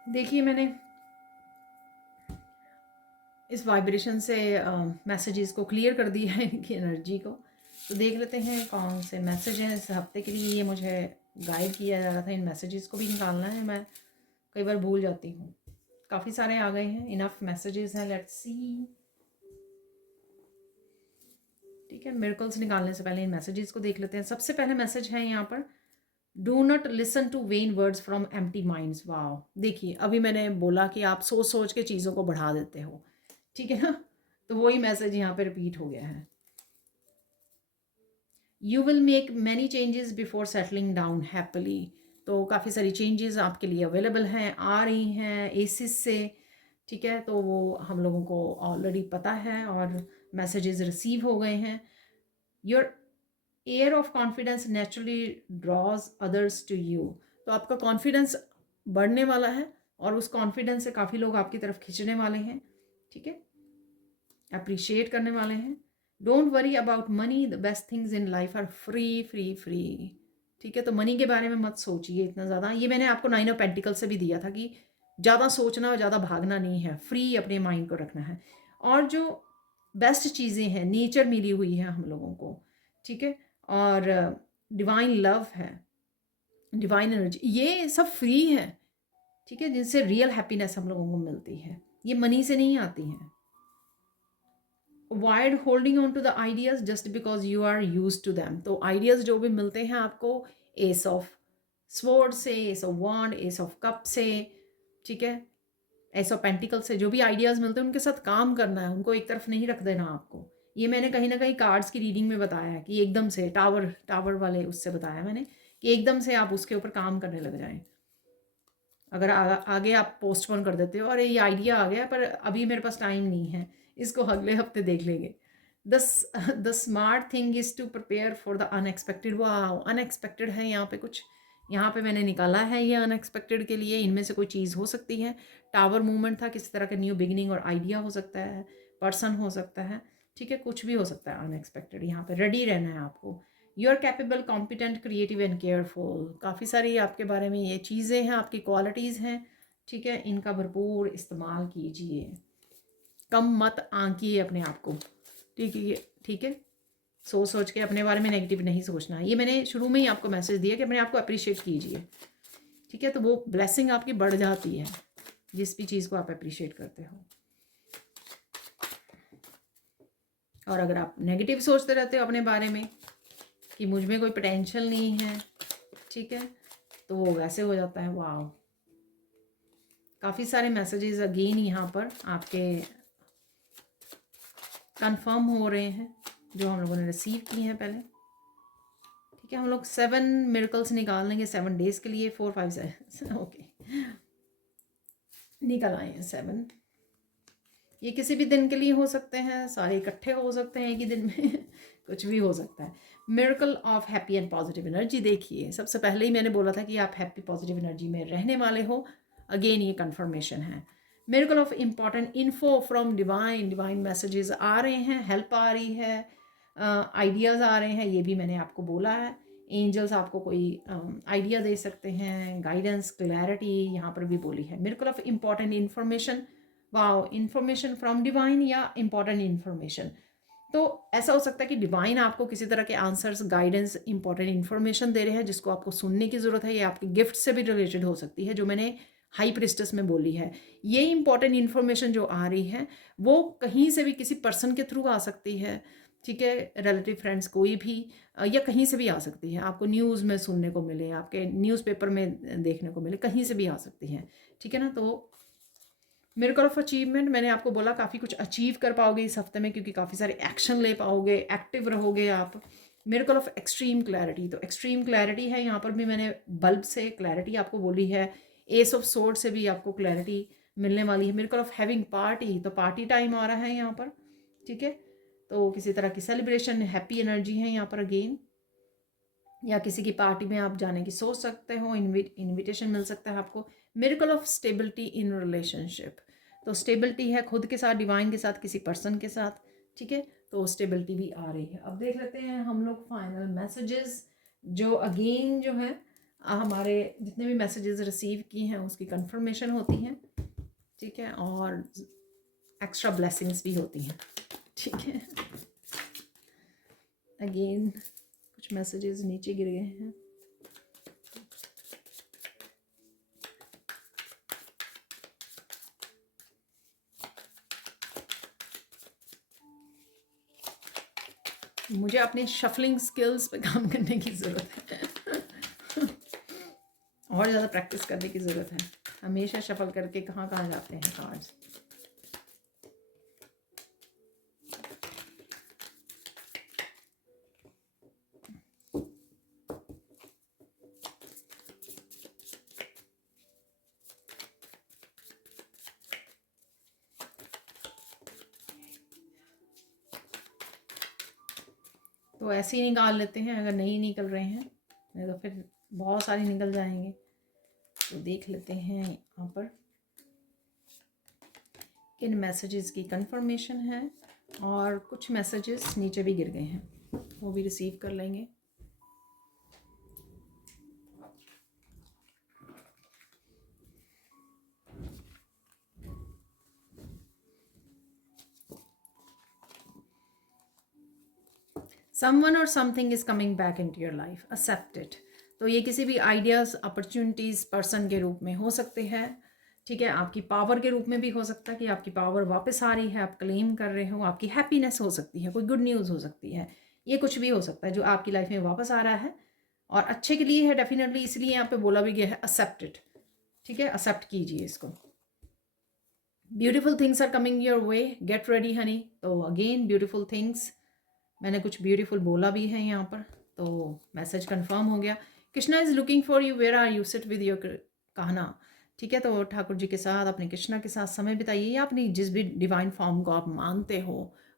देखिए मैंने इस वाइब्रेशन से मैसेजेस को क्लियर कर दिया है, इनकी एनर्जी को, तो देख लेते हैं कौन से मैसेज हैं इस हफ्ते के लिए। ये मुझे गाइड किया जा रहा था, इन मैसेजेस को भी निकालना है, मैं कई बार भूल जाती हूँ। काफ़ी सारे आ गए हैं, इनफ मैसेजेस हैं, लेट्स सी। ठीक है, मिरेकल्स निकालने से पहले इन मैसेजेस को देख लेते हैं। सबसे पहले मैसेज है यहाँ पर, do not listen to vain words from empty minds. वाह, देखिए अभी मैंने बोला कि आप सोच सोच के चीज़ों को बढ़ा देते हो, ठीक है ना, तो वही मैसेज यहाँ पे रिपीट हो गया है। You will make many changes before settling down happily. तो काफ़ी सारी चेंजेस आपके लिए अवेलेबल हैं, आ रही हैं एसिस से, ठीक है, तो वो हम लोगों को ऑलरेडी पता है और मैसेजेस रिसीव हो गए हैं। Your air of confidence naturally draws others to you. तो आपका कॉन्फिडेंस बढ़ने वाला है और उस कॉन्फिडेंस से काफ़ी लोग आपकी तरफ खींचने वाले हैं, ठीक है, अप्रिशिएट करने वाले हैं। Don't worry about money, the best things in life are free free free. ठीक है, तो मनी के बारे में मत सोचिए इतना ज़्यादा। ये मैंने आपको 9 ऑफ पेंटिकल से भी दिया था कि ज़्यादा सोचना और ज़्यादा भागना नहीं है, फ्री अपने माइंड को रखना है। और जो बेस्ट चीज़ें हैं, नेचर मिली हुई है हम लोगों को, ठीक है, और डिवाइन लव है, डिवाइन एनर्जी, ये सब फ्री है, ठीक है, जिनसे रियल हैप्पीनेस हम लोगों को मिलती है, ये मनी से नहीं आती हैं। Avoid holding on to the ideas just because you are use to them. तो आइडियाज जो भी मिलते हैं आपको, एस ऑफ स्वॉर्ड से, ace of wand, ace of cup से, ठीक है, एस ऑफ पेंटिकल से, जो भी आइडियाज मिलते हैं उनके साथ काम करना है, उनको एक तरफ नहीं रख देना आपको। ये मैंने कहीं ना कहीं कार्ड्स की रीडिंग में बताया है कि एकदम से टावर वाले उससे बताया मैंने कि एकदम से आप उसके ऊपर काम करने लग जाएं। अगर आगे आप पोस्टपोन कर देते हो, और ये आइडिया आ गया पर अभी मेरे पास टाइम नहीं है, इसको अगले हफ्ते देख लेंगे। The smart thing is to prepare for the unexpected. वाह, अनएक्सपेक्टेड है यहाँ पे कुछ, यहाँ पे मैंने निकाला है ये अनएक्सपेक्टेड के लिए। इनमें से कोई चीज़ हो सकती है, टावर मूवमेंट था, किसी तरह का न्यू बिगिनिंग और आइडिया हो सकता है, पर्सन हो सकता है, ठीक है, कुछ भी हो सकता है अनएक्सपेक्टेड। यहाँ पे रेडी रहना है आपको। You are capable, competent, creative and careful. काफ़ी सारी आपके बारे में ये चीज़ें हैं, आपकी क्वालिटीज़ हैं, ठीक है, इनका भरपूर इस्तेमाल कीजिए, कम मत आंकिए अपने आप को, ठीक है, ठीक है, सोच सोच के अपने बारे में नेगेटिव नहीं सोचना। ये मैंने शुरू में ही आपको मैसेज दिया कि अपने आप को अप्रिशिएट कीजिए, ठीक है, तो वो ब्लेसिंग आपकी बढ़ जाती है जिस भी चीज़ को आप अप्रिशिएट करते हो। और अगर आप नेगेटिव सोचते रहते हो अपने बारे में कि मुझ में कोई पोटेंशियल नहीं है, ठीक है, तो वो वैसे हो जाता है। वाह, काफ़ी सारे मैसेजेस अगेन यहाँ पर आपके कंफर्म हो रहे हैं जो हम लोगों ने रिसीव किए हैं पहले, ठीक है। हम लोग 7 मिरेकल्स निकाल लेंगे 7 डेज के लिए, 4 5 7 ओके, निकल आए हैं 7। ये किसी भी दिन के लिए हो सकते हैं, सारे इकट्ठे हो सकते हैं एक ही दिन में कुछ भी हो सकता है। Miracle of happy and positive energy. देखिए सबसे पहले ही मैंने बोला था कि आप हैप्पी पॉजिटिव एनर्जी में रहने वाले हो, अगेन ये कंफर्मेशन है। Miracle of important info from divine, divine messages आ रहे हैं, हेल्प आ रही है, आइडियाज़ आ रहे हैं, ये भी मैंने आपको बोला है। एंजल्स आपको कोई आइडिया दे सकते हैं, गाइडेंस, क्लैरिटी यहाँ पर भी बोली है। Miracle of important information, wow, information from divine या इम्पॉर्टेंट इन्फॉर्मेशन। तो ऐसा हो सकता है कि डिवाइन आपको किसी तरह के आंसर्स, गाइडेंस, इंपॉर्टेंट इन्फॉर्मेशन दे रहे हैं जिसको आपको सुनने की ज़रूरत है, या आपके गिफ्ट से भी रिलेटेड हो सकती है, जो मैंने हाई प्रिस्टेस में बोली है। ये इंपॉर्टेंट इन्फॉर्मेशन जो आ रही है वो कहीं से भी, किसी पर्सन के थ्रू आ सकती है, ठीक है, रिलेटिव, फ्रेंड्स, कोई भी, या कहीं से भी आ सकती है। आपको न्यूज़ में सुनने को मिले, आपके न्यूज़पेपर में देखने को मिले, कहीं से भी आ सकती है, ठीक है ना। तो मिरेकल ऑफ अचीवमेंट, मैंने आपको बोला काफ़ी कुछ अचीव कर पाओगे इस हफ्ते में, क्योंकि काफ़ी सारे एक्शन ले पाओगे, एक्टिव रहोगे आप। मिरेकल ऑफ एक्सट्रीम क्लैरिटी, तो एक्सट्रीम क्लैरिटी है, यहाँ पर भी मैंने बल्ब से क्लैरिटी आपको बोली है, एस ऑफ सोर्ड से भी आपको क्लैरिटी मिलने वाली है। मिरेकल ऑफ हैविंग पार्टी, तो पार्टी टाइम आ रहा है यहाँ पर, ठीक है, तो किसी तरह की सेलिब्रेशन, हैप्पी एनर्जी है यहाँ पर अगेन, या किसी की पार्टी में आप जाने की सोच सकते हो, इनविटेशन मिल सकता है आपको। Miracle of stability in relationship, तो स्टेबिलिटी है खुद के साथ, डिवाइन के साथ, किसी पर्सन के साथ, ठीक है, तो स्टेबिलिटी भी आ रही है। अब देख लेते हैं हम लोग फाइनल मैसेजेस, जो अगेन जो है हमारे जितने भी मैसेजेस रिसीव किए हैं उसकी कंफर्मेशन होती है, ठीक है, और एक्स्ट्रा ब्लेसिंग्स भी होती हैं, ठीक है। अगेन कुछ मैसेजेस नीचे गिर गए हैं। मुझे अपने शफलिंग स्किल्स पे काम करने की ज़रूरत है और ज़्यादा प्रैक्टिस करने की ज़रूरत है। हमेशा शफल करके कहाँ कहाँ जाते हैं कार्ड्स। तो ऐसे ही निकाल लेते हैं अगर नहीं निकल रहे हैं, नहीं तो फिर बहुत सारे निकल जाएंगे। तो देख लेते हैं यहाँ पर किन मैसेजेस की कंफर्मेशन है, और कुछ मैसेजेस नीचे भी गिर गए हैं, वो भी रिसीव कर लेंगे। समवन और something is coming back into your life, accept it. तो ये किसी भी आइडियाज़, अपॉर्चुनिटीज़, पर्सन के रूप में हो सकते हैं, ठीक है। आपकी पावर के रूप में भी हो सकता है कि आपकी पावर वापस आ रही है, आप क्लेम कर रहे हो। आपकी हैप्पीनेस हो सकती है, कोई गुड न्यूज़ हो सकती है, ये कुछ भी हो सकता है जो आपकी लाइफ में वापस आ रहा है और अच्छे के लिए है डेफिनेटली। इसलिए यहाँ पे बोला भी गया है एक्सेप्ट इट, ठीक है। एक्सेप्ट कीजिए इसको। Beautiful things are coming your way, get ready honey. तो अगेन ब्यूटीफुल थिंग्स, मैंने कुछ ब्यूटीफुल बोला भी है यहाँ पर, तो मैसेज कंफर्म हो गया। Krishna is looking for you, where are you, sit with your कहना, ठीक है। तो ठाकुर जी के साथ, अपने कृष्णा के साथ समय बिताइए, या अपनी जिस भी डिवाइन फॉर्म को आप मानते हो,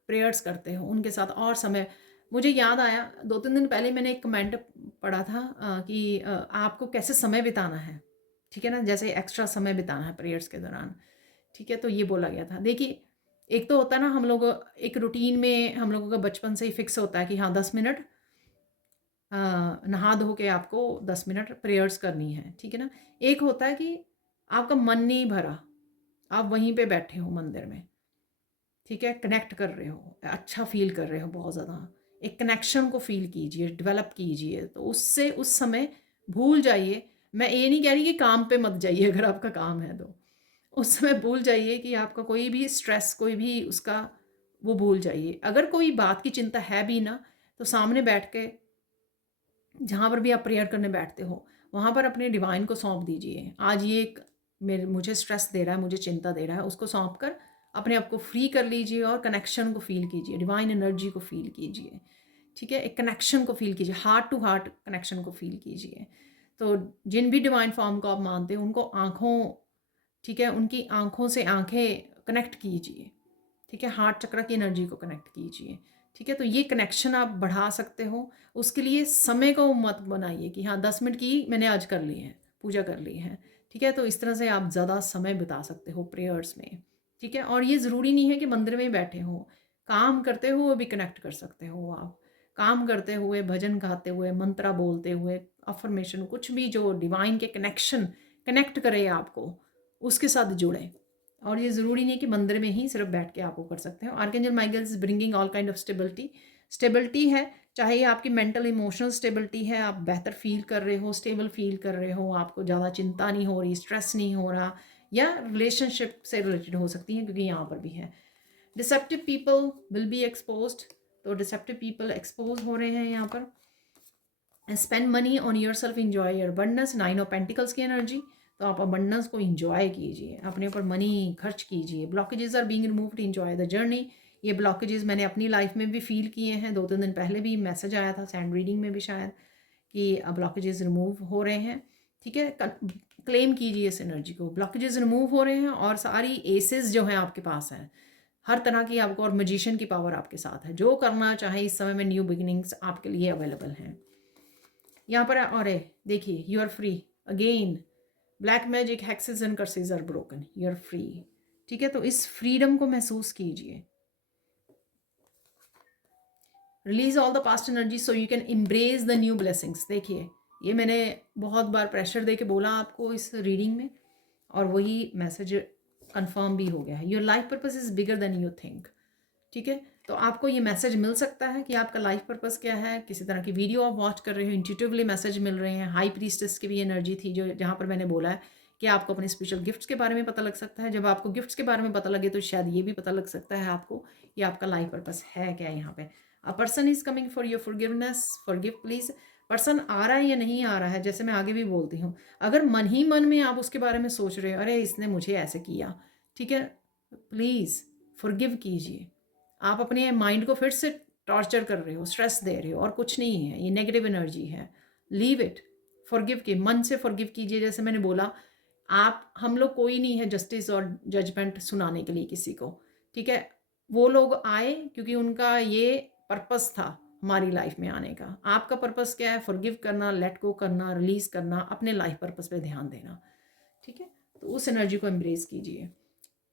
प्रेयर्स करते हो, उनके साथ और समय। मुझे याद आया 2-3 दिन पहले मैंने एक कमेंट पढ़ा था कि आपको कैसे समय बिताना है, ठीक है ना, जैसे एक्स्ट्रा समय बिताना है प्रेयर्स के दौरान, ठीक है। तो ये बोला गया था। देखिए, एक तो होता है ना, हम लोग एक रूटीन में, हम लोगों का बचपन से ही फिक्स होता है कि हाँ 10 मिनट नहा धो के आपको 10 मिनट प्रेयर्स करनी है, ठीक है ना। एक होता है कि आपका मन नहीं भरा, आप वहीं पे बैठे हो मंदिर में, ठीक है, कनेक्ट कर रहे हो, अच्छा फील कर रहे हो, बहुत ज़्यादा एक कनेक्शन को फील कीजिए, डेवलप कीजिए। तो उससे उस समय भूल जाइए। मैं ये नहीं कह रही कि काम पे मत जाइए, अगर आपका काम है तो उस समय भूल जाइए कि आपका कोई भी स्ट्रेस, कोई भी उसका, वो भूल जाइए। अगर कोई बात की चिंता है भी ना, तो सामने बैठ के, जहाँ पर भी आप प्रेयर करने बैठते हो, वहाँ पर अपने डिवाइन को सौंप दीजिए। आज ये मुझे स्ट्रेस दे रहा है, मुझे चिंता दे रहा है, उसको सौंप कर अपने आप को फ्री कर लीजिए और कनेक्शन को फील कीजिए, डिवाइन एनर्जी को फील कीजिए, ठीक है। एक कनेक्शन को फील कीजिए, हार्ट टू हार्ट कनेक्शन को फील कीजिए। तो जिन भी डिवाइन फॉर्म को आप मानते हो, उनको आँखों, ठीक है, उनकी आँखों से आँखें कनेक्ट कीजिए, ठीक है। हार्ट चक्र की एनर्जी को कनेक्ट कीजिए, ठीक है। तो ये कनेक्शन आप बढ़ा सकते हो। उसके लिए समय को मत बनाइए कि हाँ 10 मिनट की मैंने आज कर ली है, पूजा कर ली है, ठीक है। तो इस तरह से आप ज़्यादा समय बिता सकते हो प्रेयर्स में, ठीक है। और ये ज़रूरी नहीं है कि मंदिर में ही बैठे हो, काम करते हुए भी कनेक्ट कर सकते हो आप। काम करते हुए, भजन गाते हुए, मंत्रा बोलते हुए, अफर्मेशन, कुछ भी जो डिवाइन के कनेक्शन कनेक्ट करे आपको, उसके साथ जुड़े। और ये ज़रूरी नहीं कि मंदिर में ही सिर्फ बैठ के आप वो कर सकते हो। Archangel Michael is bringing all kind of stability. Stability है, चाहे ये आपकी मेंटल इमोशनल स्टेबिलिटी है, आप बेहतर फील कर रहे हो, स्टेबल फील कर रहे हो, आपको ज़्यादा चिंता नहीं हो रही, स्ट्रेस नहीं हो रहा, या रिलेशनशिप से रिलेटेड हो सकती हैं, क्योंकि यहाँ पर भी है। Deceptive people will be exposed, तो डिसेप्टिव पीपल एक्सपोज हो रहे हैं यहाँ पर। Spend money on your self, enjoy your abundance, 9 of pentacles की एनर्जी। तो आप अबंडेंस को इंजॉय कीजिए, अपने ऊपर मनी खर्च कीजिए। Blockages are being removed, enjoy the journey. ये ब्लॉकेजेस मैंने अपनी लाइफ में भी फील किए हैं। 2-3 दिन पहले भी मैसेज आया था, सैंड रीडिंग में भी शायद, कि ब्लॉकेजेस रिमूव हो रहे हैं, ठीक है। क्लेम कीजिए इस एनर्जी को। ब्लॉकेजेस रिमूव हो रहे हैं और सारी एसेस जो हैं आपके पास हैं, हर तरह की आपको, और मजिशियन की पावर आपके साथ है। जो करना चाहे इस समय में, न्यू बिगिनिंग्स आपके लिए अवेलेबल हैं यहाँ पर। और देखिए, you are free again, black magic, hexes and curses are broken, you are free, ठीक है। तो इस फ्रीडम को महसूस कीजिए। Release all the past energy so you can embrace the new blessings. देखिए, ये मैंने बहुत बार प्रेशर दे के बोला आपको इस रीडिंग में, और वही मैसेज कंफर्म भी हो गया है। Your life purpose is bigger than you think, ठीक है। तो आपको ये मैसेज मिल सकता है कि आपका लाइफ पर्पस क्या है, किसी तरह की वीडियो आप वॉच कर रहे हो, इंट्यूटिवली मैसेज मिल रहे हैं। हाई प्रीस्टेस की भी एनर्जी थी जो जहाँ पर मैंने बोला है कि आपको अपने स्पिरिचुअल गिफ्ट्स के बारे में पता लग सकता है। जब आपको गिफ्ट्स के बारे में पता लगे तो शायद ये भी पता लग सकता है आपको कि आपका लाइफ पर्पस है क्या यहाँ पे। A person is coming for your forgiveness, forgive please. Person आ रहा है या नहीं आ रहा है, जैसे मैं आगे भी बोलती हूँ, अगर मन ही मन में आप उसके बारे में सोच रहे हो, अरे इसने मुझे ऐसे किया, ठीक है, प्लीज़ फॉरगिव कीजिए। आप अपने माइंड को फिर से टॉर्चर कर रहे हो, स्ट्रेस दे रहे हो, और कुछ नहीं है, ये नेगेटिव एनर्जी है। लीव इट, फॉरगिव के मन से फॉरगिव कीजिए। जैसे मैंने बोला, आप हम लोग कोई नहीं है जस्टिस और जजमेंट सुनाने के लिए किसी को, ठीक है। वो लोग आए क्योंकि उनका ये पर्पस था हमारी लाइफ में आने का। आपका पर्पस क्या है? फॉरगिव करना, लेट गो करना, रिलीज करना, अपने लाइफ पर्पस पे ध्यान देना, ठीक है। तो उस एनर्जी को एम्ब्रेस कीजिए।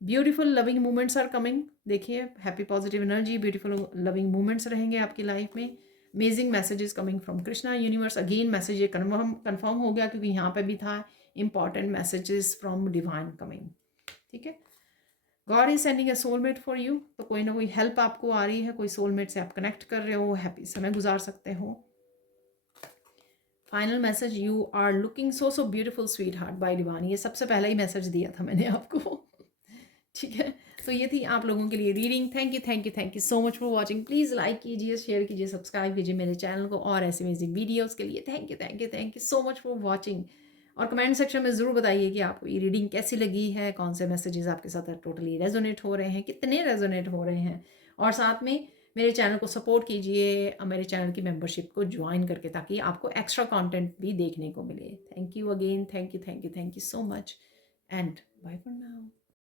Beautiful loving moments are coming. देखिए, happy positive energy, beautiful loving moments रहेंगे आपकी लाइफ में। Amazing messages coming from Krishna universe. Again message ये कन्फर्म हो गया क्योंकि यहाँ पे भी था important messages from divine coming, ठीक है। God is sending a soulmate for you. तो कोई ना कोई हेल्प आपको आ रही है, कोई सोलमेट से आप कनेक्ट कर रहे हो, हैप्पी समय गुजार सकते हो। Final message, you are looking so so beautiful sweetheart by divine. ये सबसे पहला ही मैसेज दिया था मैंने आपको, ठीक है। तो ये थी आप लोगों के लिए reading. Thank you thank you thank you so much for watching. Please like कीजिए, शेयर कीजिए, सब्सक्राइब कीजिए मेरे चैनल को और ऐसे अमेजिंग वीडियोस के लिए। Thank you thank you thank you so much for watching. और कमेंट सेक्शन में ज़रूर बताइए कि आपको ये रीडिंग कैसी लगी है, कौन से मैसेजेस आपके साथ टोटली रेजोनेट हो रहे हैं, कितने रेजोनेट हो रहे हैं। और साथ में मेरे चैनल को सपोर्ट कीजिए, मेरे चैनल की मेंबरशिप को ज्वाइन करके, ताकि आपको एक्स्ट्रा कंटेंट भी देखने को मिले। Thank you again, thank you thank you thank you so much and bye for now.